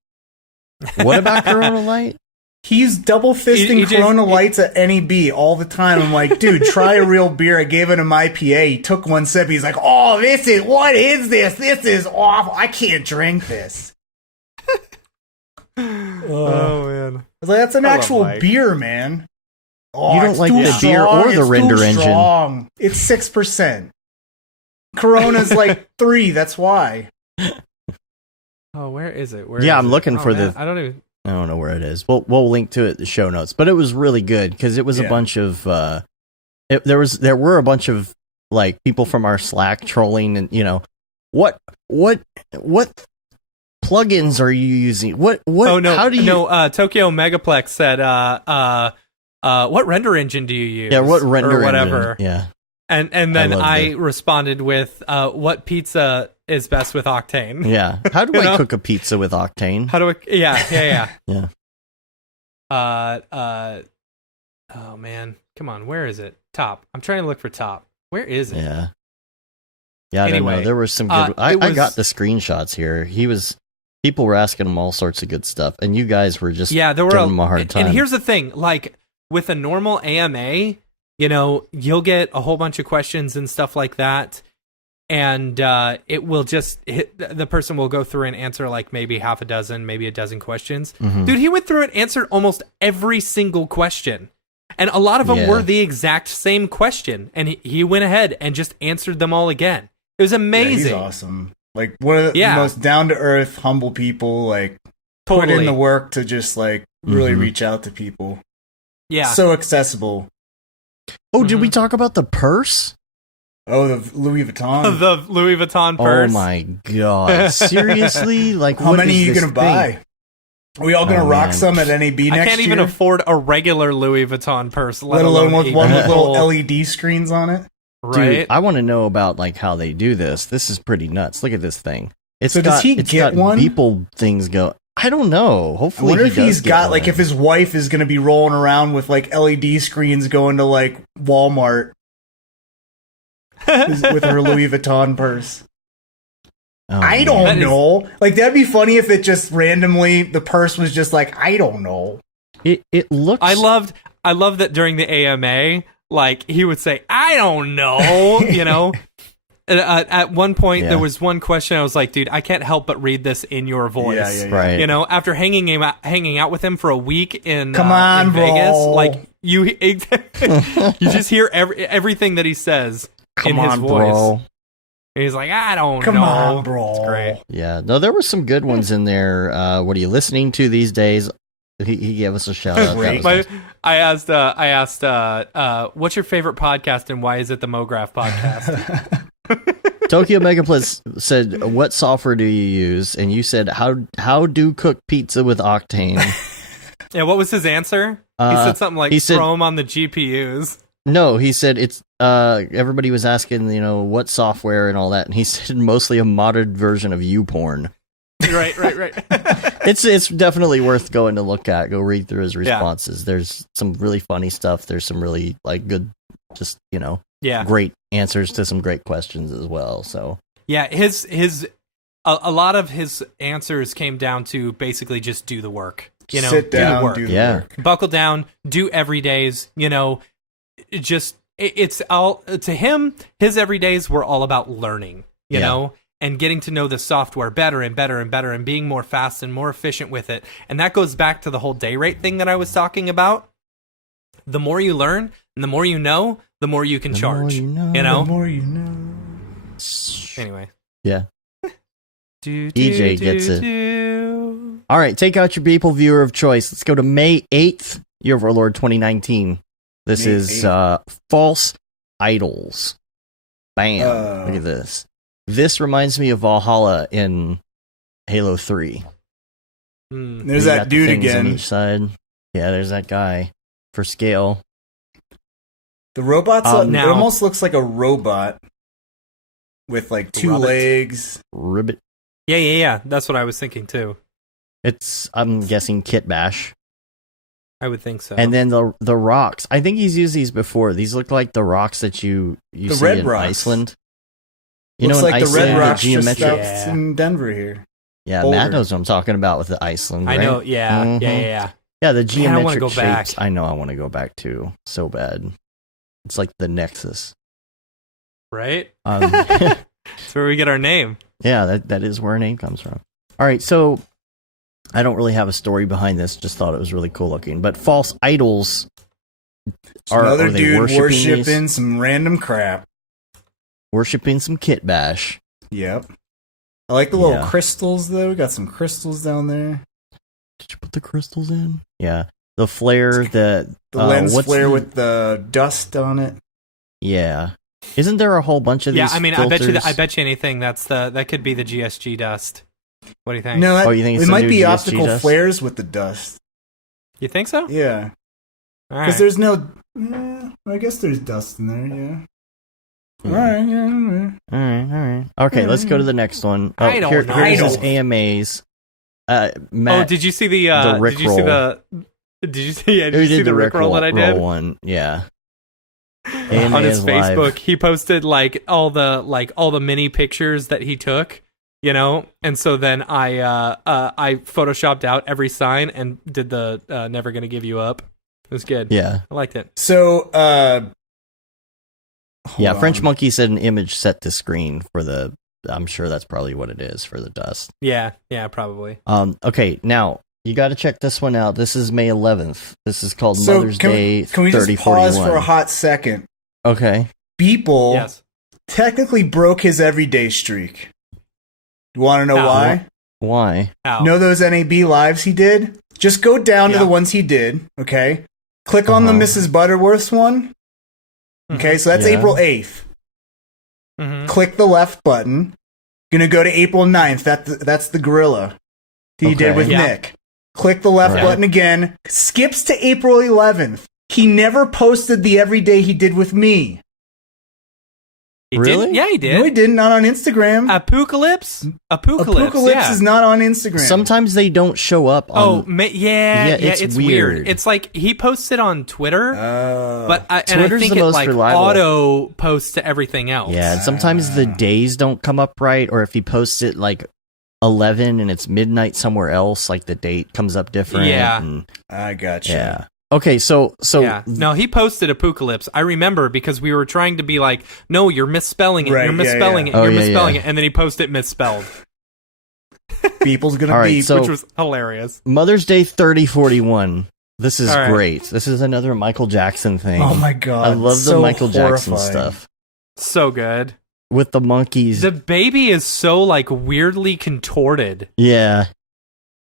What about Corona Light? He's double fisting Corona Lights at NEB all the time. I'm like, dude, try a real beer. I gave it him IPA. He took one sip. He's like, what is this? This is awful. I can't drink this. Oh, man. I was like, that's an actual beer, man. Oh, you don't like the beer or the render engine. Strong. It's 6%. Corona's 3. That's why. Oh, where is it? I'm looking for man, I don't know where it is. We'll link to it in the show notes. But it was really good because it was a bunch of there were a bunch of like people from our Slack trolling, and what plugins are you using? What? Oh no! How do you? No, Tokyo Megaplex said, what render engine do you use? Yeah, what render or whatever? engine? Yeah, and then I it. responded with, what pizza is best with Octane? Yeah. How do I cook a pizza with Octane? How do I? Yeah. Yeah. Oh man, come on, where is it? Top. I'm trying to look for top. Where is it? Yeah. Yeah, I don't Anyway, know. There were some good. I was- got the screenshots here. People were asking him all sorts of good stuff, and you guys were just Yeah, there were giving him a hard time. And here's the thing, like with a normal AMA, you'll get a whole bunch of questions and stuff like that, and it will just the person will go through and answer like maybe half a dozen, maybe a dozen questions. Mhm. Dude, he went through and answered almost every single question. And a lot of them were the exact same question, and he went ahead and just answered them all again. It was amazing. Yeah, he's awesome. Like one of the most down to earth, humble people. Like put in the work to just like really reach out to people. Yeah, so accessible. Oh, did we talk about the purse? Oh, the Louis Vuitton. The Louis Vuitton purse. Oh my god! Seriously? Like, how many are you gonna buy? Are we all gonna rock some at NAB next year? I can't even afford a regular Louis Vuitton purse, let alone with one with little LED screens on it. Right. Dude, I want to know about like how they do this. This is pretty nuts. Look at this thing. Does he get one? Beeple things go. I don't know. Hopefully, I wonder if he's got one. like if his wife is gonna be rolling around with like LED screens going to like Walmart with her Louis Vuitton purse. Oh, I don't know. Like that'd be funny if it just randomly the purse was just like I don't know. It looks. I love that during the AMA, like he would say, "I don't know," At one point, there was one question. I was like, "Dude, I can't help but read this in your voice." Yeah. Right. After hanging out with him for a week in Come on, in Vegas, bro. like you just hear everything that he says in his voice. Bro. And he's like, "I don't know." Come on, bro. It's great. Yeah. No, there were some good ones in there. What are you listening to these days? He gave us a shout out. I asked, what's your favorite podcast and why is it the Mograph podcast? Tokyo Megaplex said, "What software do you use?" And you said, "How do cook pizza with Octane?" Yeah, what was his answer? He said something like Chrome on the GPUs. No, he said it's everybody was asking, what software and all that, and he said mostly a modded version of YouPorn. Right. It's definitely worth going to look at. Go read through his responses. There's some really funny stuff. There's some really like good, just great answers to some great questions as well. So yeah, his a lot of his answers came down to basically just do the work. Sit down, do the work. do the work. Buckle down, do everydays. It's all to him. His everydays were all about learning. You know. And getting to know the software better and better and better and being more fast and more efficient with it. And that goes back to the whole day rate thing that I was talking about. The more you learn and the more you know, the more you can charge. The more you know. Anyway. Yeah. EJ gets it. All right, take out your Beeple viewer of choice. Let's go to May 8th, year of our Lord 2019. This May is 8th. False Idols. Bam. Look at this. This reminds me of Valhalla in Halo 3. There's that dude again. On each side. Yeah, there's that guy for scale. The robot's it now- almost looks like a robot with like two Robot. legs. Ribbit. Yeah. That's what I was thinking too. I'm guessing Kit Bash. I would think so. And then the rocks. I think he's used these before. These look like the rocks that you The see red in rocks. Iceland. Looks in like the Iceland, red rocks just geometric. out in Denver here. Yeah, Boulder. Matt knows what I'm talking about with the Iceland. I right? know. Yeah. Mhm. Yeah. Yeah, the Man, I geometric wanna go shapes. back. I know I want to go back too. So bad. It's like the Nexus. Right? Yeah, That's where we get our name. that is where our name comes from. All right, so I don't really have a story behind this. Just thought it was really cool looking. But false idols Another are they dude worshiping worshiping some random crap. worshiping some Kit Bash. Yep. I like the little Yeah. crystals though. We got some crystals down there. Did you put the crystals in? Yeah, the flare, the The lens what's flare the- with the dust on it. Yeah. Isn't there a whole bunch of Yeah, these I mean, filters? I bet you anything that could be the GSG dust. What do you think? No, that, you think it's it the might new be GSG optical dust? flares with the dust. You think so? Yeah, All because right. there's no. I guess there's dust in there. Yeah. Hmm. All right. Yeah. All right. Okay, let's go to the next one. I don't know. Here's his Idle. AMAs. Matt, Did you see the Rick did you see the did you see who did you see did the Rick roll that I did? one? Yeah. On his AMA is live. Facebook, he posted like all the mini pictures that he took, you know, and so then I photoshopped out every sign and did the never gonna give you up. It was good. Yeah. I liked it. So, Yeah, hold French on. Monkey said an image set to screen for the. I'm sure that's probably what it is for the dust. Yeah, probably. Okay, now you got to check this one out. This is May 11th. This is called So Mother's can Day. Can we just 3041. pause for a hot second? Okay. Beeple Yes. technically broke his everyday streak. You want to know How? why? Why? How? Know those NAB lives he did? Just go down to Yeah. the ones he did, okay? Click on the Mrs. Butterworth's one. Okay, so that's Yeah. April 8th. Mhm. Click the left button. Gonna go to April 9th. That's the gorilla he did Okay. with Yeah. Nick. Click the left Right. button again. Skips to April 11th. He never posted the everyday he did with me. He Really? did? Yeah, he did. No, he didn't. Not on Instagram. Apocalypse? Apocalypse yeah. is not on Instagram. Sometimes they don't show up on. Yeah, it's it's weird. weird. It's like he posted on Twitter, but I Twitter's think the it most like reliable. auto posts to everything else. Yeah, and sometimes the days don't come up right, or if he posts it like 11 and it's midnight somewhere else, like the date comes up different. Yeah. and- I gotcha. yeah. Okay, so Yeah. No, he posted Apocalypse. I remember because we were trying to be like, no, you're misspelling it. Right, You're yeah, misspelling yeah. it. Oh, You're yeah, misspelling yeah. it. And then he posted misspelled, People's gonna All right, beep. so- which was hilarious. Mother's Day 3041. This is All right. great. This is another Michael Jackson thing. Oh my god! I love the so Michael Jackson horrifying. stuff So good. with the monkeys. The baby is so like weirdly contorted. Yeah,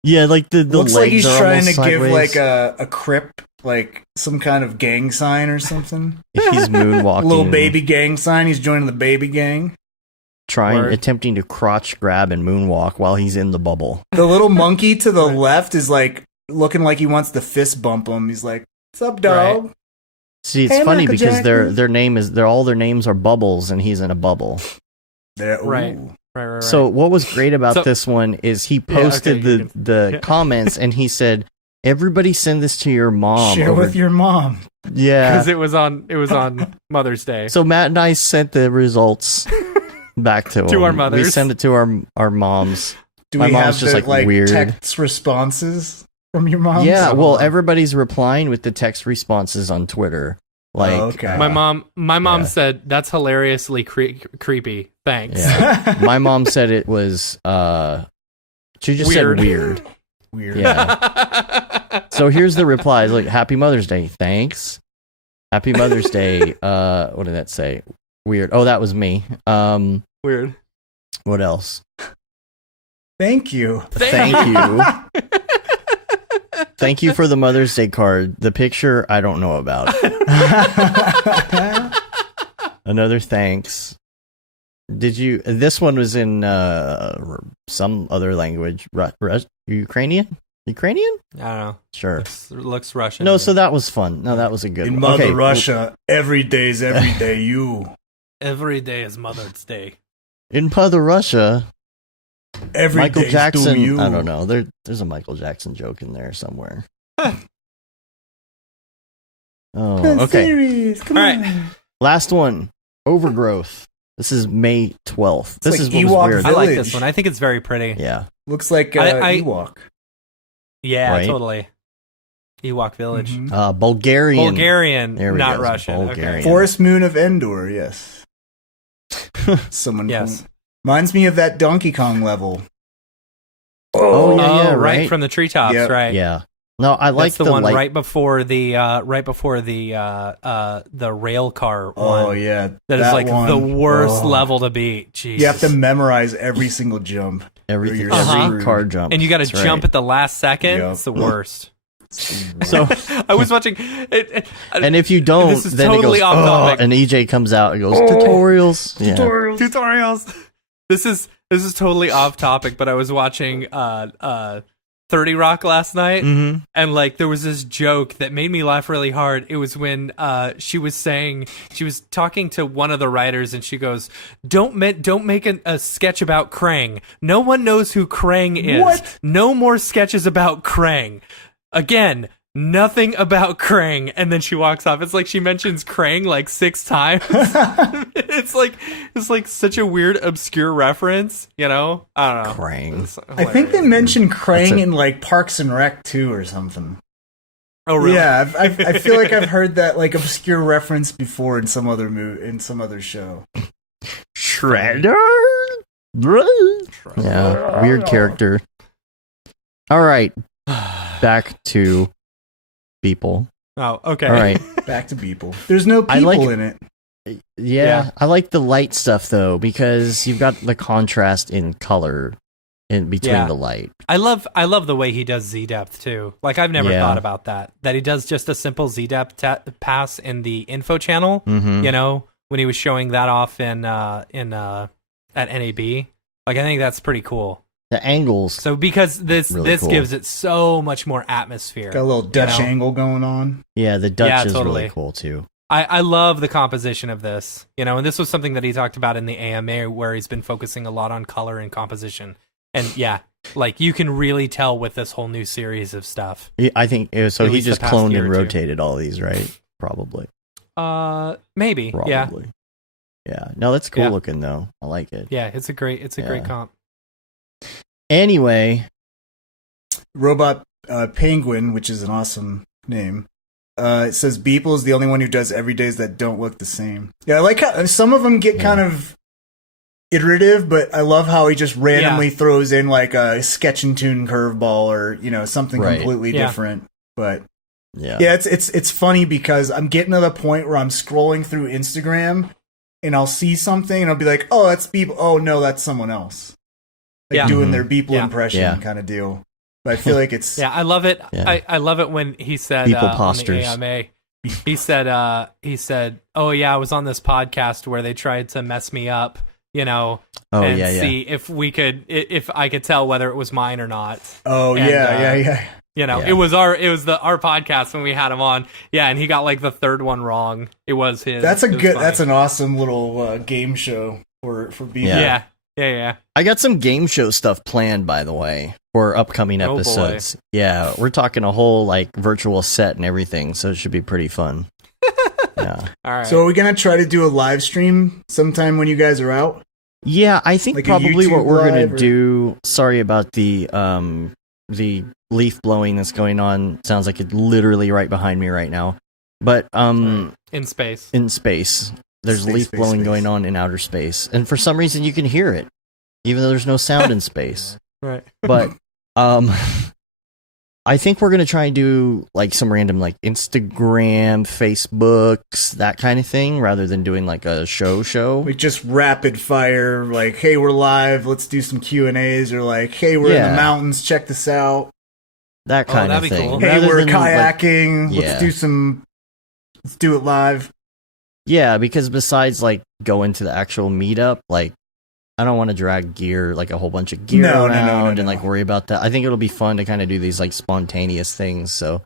like the Looks legs like he's are trying to almost give sideways. like a crip, like some kind of gang sign or something. He's moonwalking, Little baby gang sign. He's joining the baby gang. Word. attempting to crotch grab and moonwalk while he's in the bubble. The little monkey to the left is like looking like he wants to fist bump him. He's like, "What's up, dog?" See, it's Hey, funny Michael because Jackson. their name is all their names are bubbles, and he's in a bubble. There, Right. ooh. Right. So what was great about So- this one is he Yeah, okay, posted you can- the yeah. comments and he said, "Everybody send this to your mom." Share over-" with your mom. yeah. Because it was on Mother's Day. So Matt and I sent the results back to To him. our mothers. We sent it to our moms. Do My we mom's have just, the, like, weird. text responses from your mom? Yeah, So- well, everybody's replying with the text responses on Twitter. Like, Oh, okay. my mom yeah. said that's hilariously creepy. Thanks. yeah. My mom said it was. She just Weird. said weird. Weird. Yeah. So here's the replies. Like, Happy Mother's Day. Thanks. Happy Mother's Day. What did that say? Weird. Oh, that was me. Weird. What else? Thank you. Thank you. Thank you for the Mother's Day card. The picture I don't know about. Another thanks. Did you? This one was in some other language. Ukrainian? Ukrainian? I don't know. Sure. Looks Russian. No, so that was fun. No, that was a good In one. Mother Okay, Russia, every day's every day you. every day is Mother's Day. in Mother Russia, Every Michael day's Jackson. do you. I don't know. There's a Michael Jackson joke in there somewhere. Oh, okay. Series, come All on. right. Last one. Overgrowth. This is May 12th. This like is what was Ewok weird. I like Village. this one. I think it's very pretty. Yeah. Looks like I- Ewok. Yeah, Right? totally. Mm-hmm. Ewok Village. Bulgarian. Bulgarian, There we not go. Russian. Bulgarian. Okay. Forest Moon of Endor, yes. Someone Yes. reminds me of that Donkey Kong level. Oh, yeah, right right. from the treetops, Yep. right? Yeah. No, I like That's the one light- right before the rail car one. Oh yeah, That is like one. the worst Oh. level to beat. Jesus. You have to memorize every single jump. everything, You're every screwed. car jump. and you got to That's jump right. at the last second. Yep. It's the worst. So, I was watching it, and if you don't, this is then totally it goes, off topic. and EJ comes out and goes, tutorials. Yeah. tutorials. This is totally off topic, but I was watching 30 Rock last night, and like there was this joke that made me laugh really hard. It was when she was talking to one of the writers, and she goes, "Don't make a sketch about Krang. No one knows who Krang is. What? No more sketches about Krang. Again." Nothing about Krang, and then she walks off. It's like she mentions Krang like 6 times. it's like such a weird, obscure reference, you know? I don't know. Krang. I think they mentioned Krang in like Parks and Rec 2 or something. Oh, really? Yeah, I feel like I've heard that like obscure reference before in some other show. Shredder. Yeah, weird character. All right, back to people. Oh, okay. All right, back to people. There's no people in it. Yeah, I like the light stuff though because you've got the contrast in color in between the light. I love the way he does Z depth too. Like I've never thought about that. That he does just a simple Z depth pass in the info channel. You know, when he was showing that off in at NAB. Like I think that's pretty cool. The angles. So because this cool. gives it so much more atmosphere. Got a little Dutch angle going on. Yeah, the Dutch is totally. really cool too. I love the composition of this, you know, and this was something that he talked about in the AMA where he's been focusing a lot on color and composition. And like you can really tell with this whole new series of stuff. I think so. At He least just the past cloned year and or two. rotated all these, right? Probably. Maybe. Probably. Yeah. No, that's cool looking though. I like it. Yeah, it's a great comp. Anyway, Robot Penguin, which is an awesome name. It says Beeple is the only one who does everydays that don't look the same. Yeah, I like how some of them get kind of iterative, but I love how he just randomly throws in like a sketch and tune curveball or something completely different. But it's funny because I'm getting to the point where I'm scrolling through Instagram and I'll see something and I'll be like, oh, that's Beeple. Oh no, that's someone else. Like doing their Beeple impression kind of deal. But I feel like it's I love it. Yeah. I love it when he said Beeple on the posters. AMA, he said, oh yeah, I was on this podcast where they tried to mess me up, and see if I could tell whether it was mine or not. Oh, and, it was our podcast when we had him on. Yeah, and he got like the third one wrong. It was his. That's an awesome little game show for Beeple. Yeah. I got some game show stuff planned, by the way, for upcoming episodes. Yeah, we're talking a whole like virtual set and everything, so it should be pretty fun. Yeah. All right. So are we gonna try to do a live stream sometime when you guys are out? Yeah, I think like probably what we're gonna do. do. Sorry about the leaf blowing that's going on. Sounds like it's literally right behind me right now. But in space. There's leaf blowing going on in outer space, and for some reason you can hear it, even though there's no sound in space. Right. But I think we're gonna try and do like some random like Instagram, Facebooks, that kind of thing, rather than doing like a show. Like just rapid fire, like, hey, we're live, let's do some Q&As, or like, hey, we're in the mountains, check this out. That kind of that'd be thing. cool. Hey, Rather we're than, kayaking, like, let's do it live. Yeah, because besides like going to the actual meetup, like I don't want to drag gear, like a whole bunch of gear around and like worry about that. I think it'll be fun to kind of do these like spontaneous things. So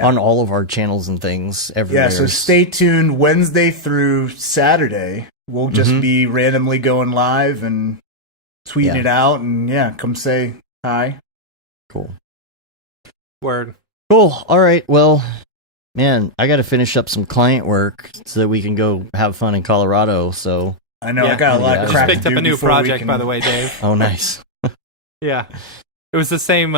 on all of our channels and things everywhere. Yeah, so stay tuned. Wednesday through Saturday, we'll just be randomly going live and tweeting it out, and come say hi. Cool. Word. Cool. All right. Well, man, I got to finish up some client work so that we can go have fun in Colorado. So I know I got a lot of crap to do. Picked up a new project, by the way, Dave. Oh, nice. Yeah, it was the same.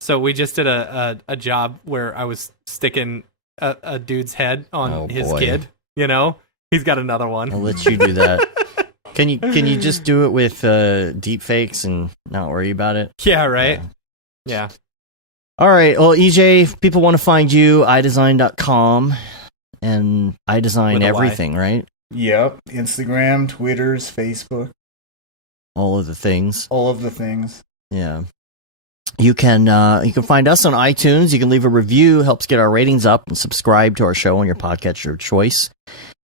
So we just did a job where I was sticking a dude's head on his kid. He's got another one. I'll let you do that. Can you just do it with deep fakes and not worry about it? Yeah. Right. Yeah. All right. Well, EJ, if people want to find you, iDesign.com, and I design everything, right? Yep. Instagram, Twitters, Facebook. All of the things. All of the things. Yeah. You can find us on iTunes. You can leave a review, helps get our ratings up, and subscribe to our show on your podcatcher of choice.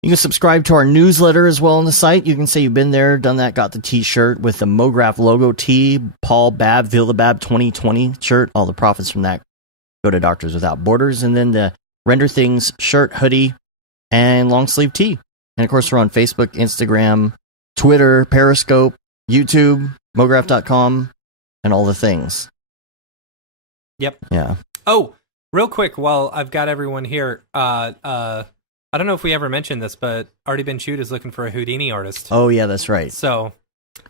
You can subscribe to our newsletter as well on the site. You can say you've been there, done that, got the t-shirt with the Mograph logo tee, Paul Babb, Feel the Bab 2020 shirt. All the profits from that go to Doctors Without Borders. And then the Render Things shirt, hoodie, and long sleeve tee. And of course, we're on Facebook, Instagram, Twitter, Periscope, YouTube, Mograph.com, and all the things. Yep. Yeah. Oh, real quick, while I've got everyone here, I don't know if we ever mentioned this, but Already Been Chewed is looking for a Houdini artist. Oh, yeah, that's right. So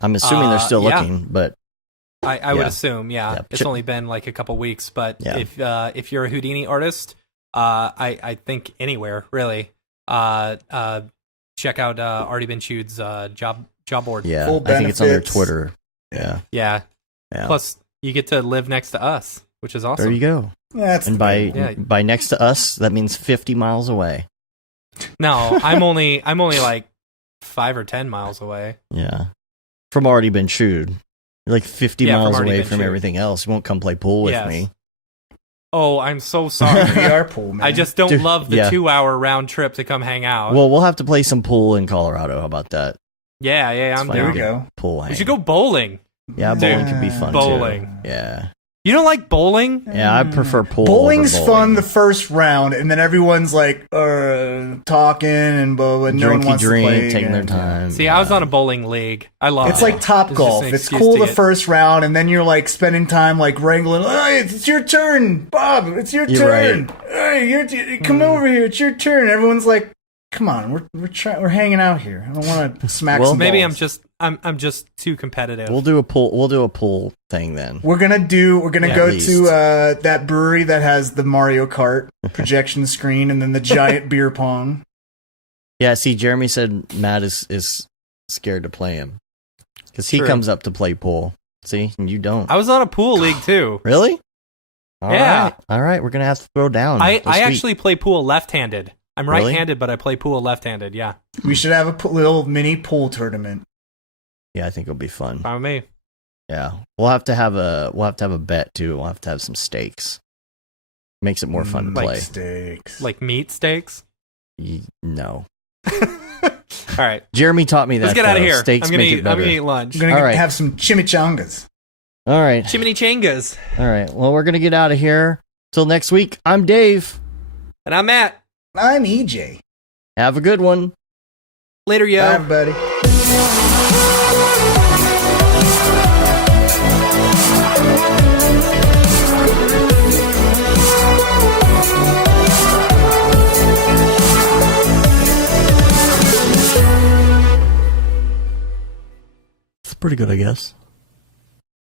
I'm assuming they're still yeah. looking, but I would assume, yeah. Yeah. It's only been like a couple weeks, but Yeah. if you're a Houdini artist, I think anywhere really, check out Already Been Chewed's job board. yeah, Full I think it's on their benefits. Twitter. Yeah. Yeah. Yeah. Plus, you get to live next to us, which is awesome. There you go. That's And Yeah. by next to us, that means 50 miles away. No, I'm only like 5 or 10 miles away. Yeah. From Already Been Chewed. You're like 50 Yeah, from miles Already away Been from Chewed. everything else. You won't come play pool with Yes. me. Oh, I'm so sorry. we are pool, man. I just don't Dude, love the yeah. 2-hour round trip to come hang out. Well, we'll have to play some pool in Colorado. How about that? yeah, I'm It's fine. There down. we go. Pool hang. We should go bowling. Yeah, bowling could be fun Bowling. too. Yeah. You don't like bowling? Yeah, I prefer pool. Bowling's over fun bowling. the first round, and then everyone's like talking and blah, but no one Drinky wants to play taking their again. time. See, I was on a bowling league. I love It's it. like Top It's just Golf. an It's excuse cool to the get- first round, and then you're like spending time like wrangling. Hey, it's your turn, Bob. It's your You're turn. Hey, come over here. It's your turn. Everyone's like, come on, we're hanging out here. I don't want to smack. Well, some Maybe balls. I'm just too competitive. We'll do a pool thing then. We're gonna Yeah, go at least. to that brewery that has the Mario Kart projection screen and then the giant beer pong. Yeah, see, Jeremy said Matt is scared to play him because he True. comes up to play pool. See, and you don't. I was on a pool league too. Really? All Yeah. right. All right. We're gonna have to throw down. I this week. actually play pool left-handed. I'm Really? right-handed, but I play pool left-handed. Yeah, We should have a little mini pool tournament. Yeah, I think it'll be fun. fine with me. Yeah, we'll have to have a bet too. We'll have to have some stakes. Makes it more fun to Like play. Steaks. Like meat steaks. No, All right, Jeremy taught me that. let's get out of though. here. Steaks I'm gonna make eat. it I'm better. gonna eat lunch. I'm gonna All right. have some chimichangas. All right. Chimney changas. All right. Well, we're gonna get out of here. Till next week. I'm Dave. And I'm Matt. I'm EJ. Have a good one. Later, yo. Bye, everybody. It's pretty good, I guess.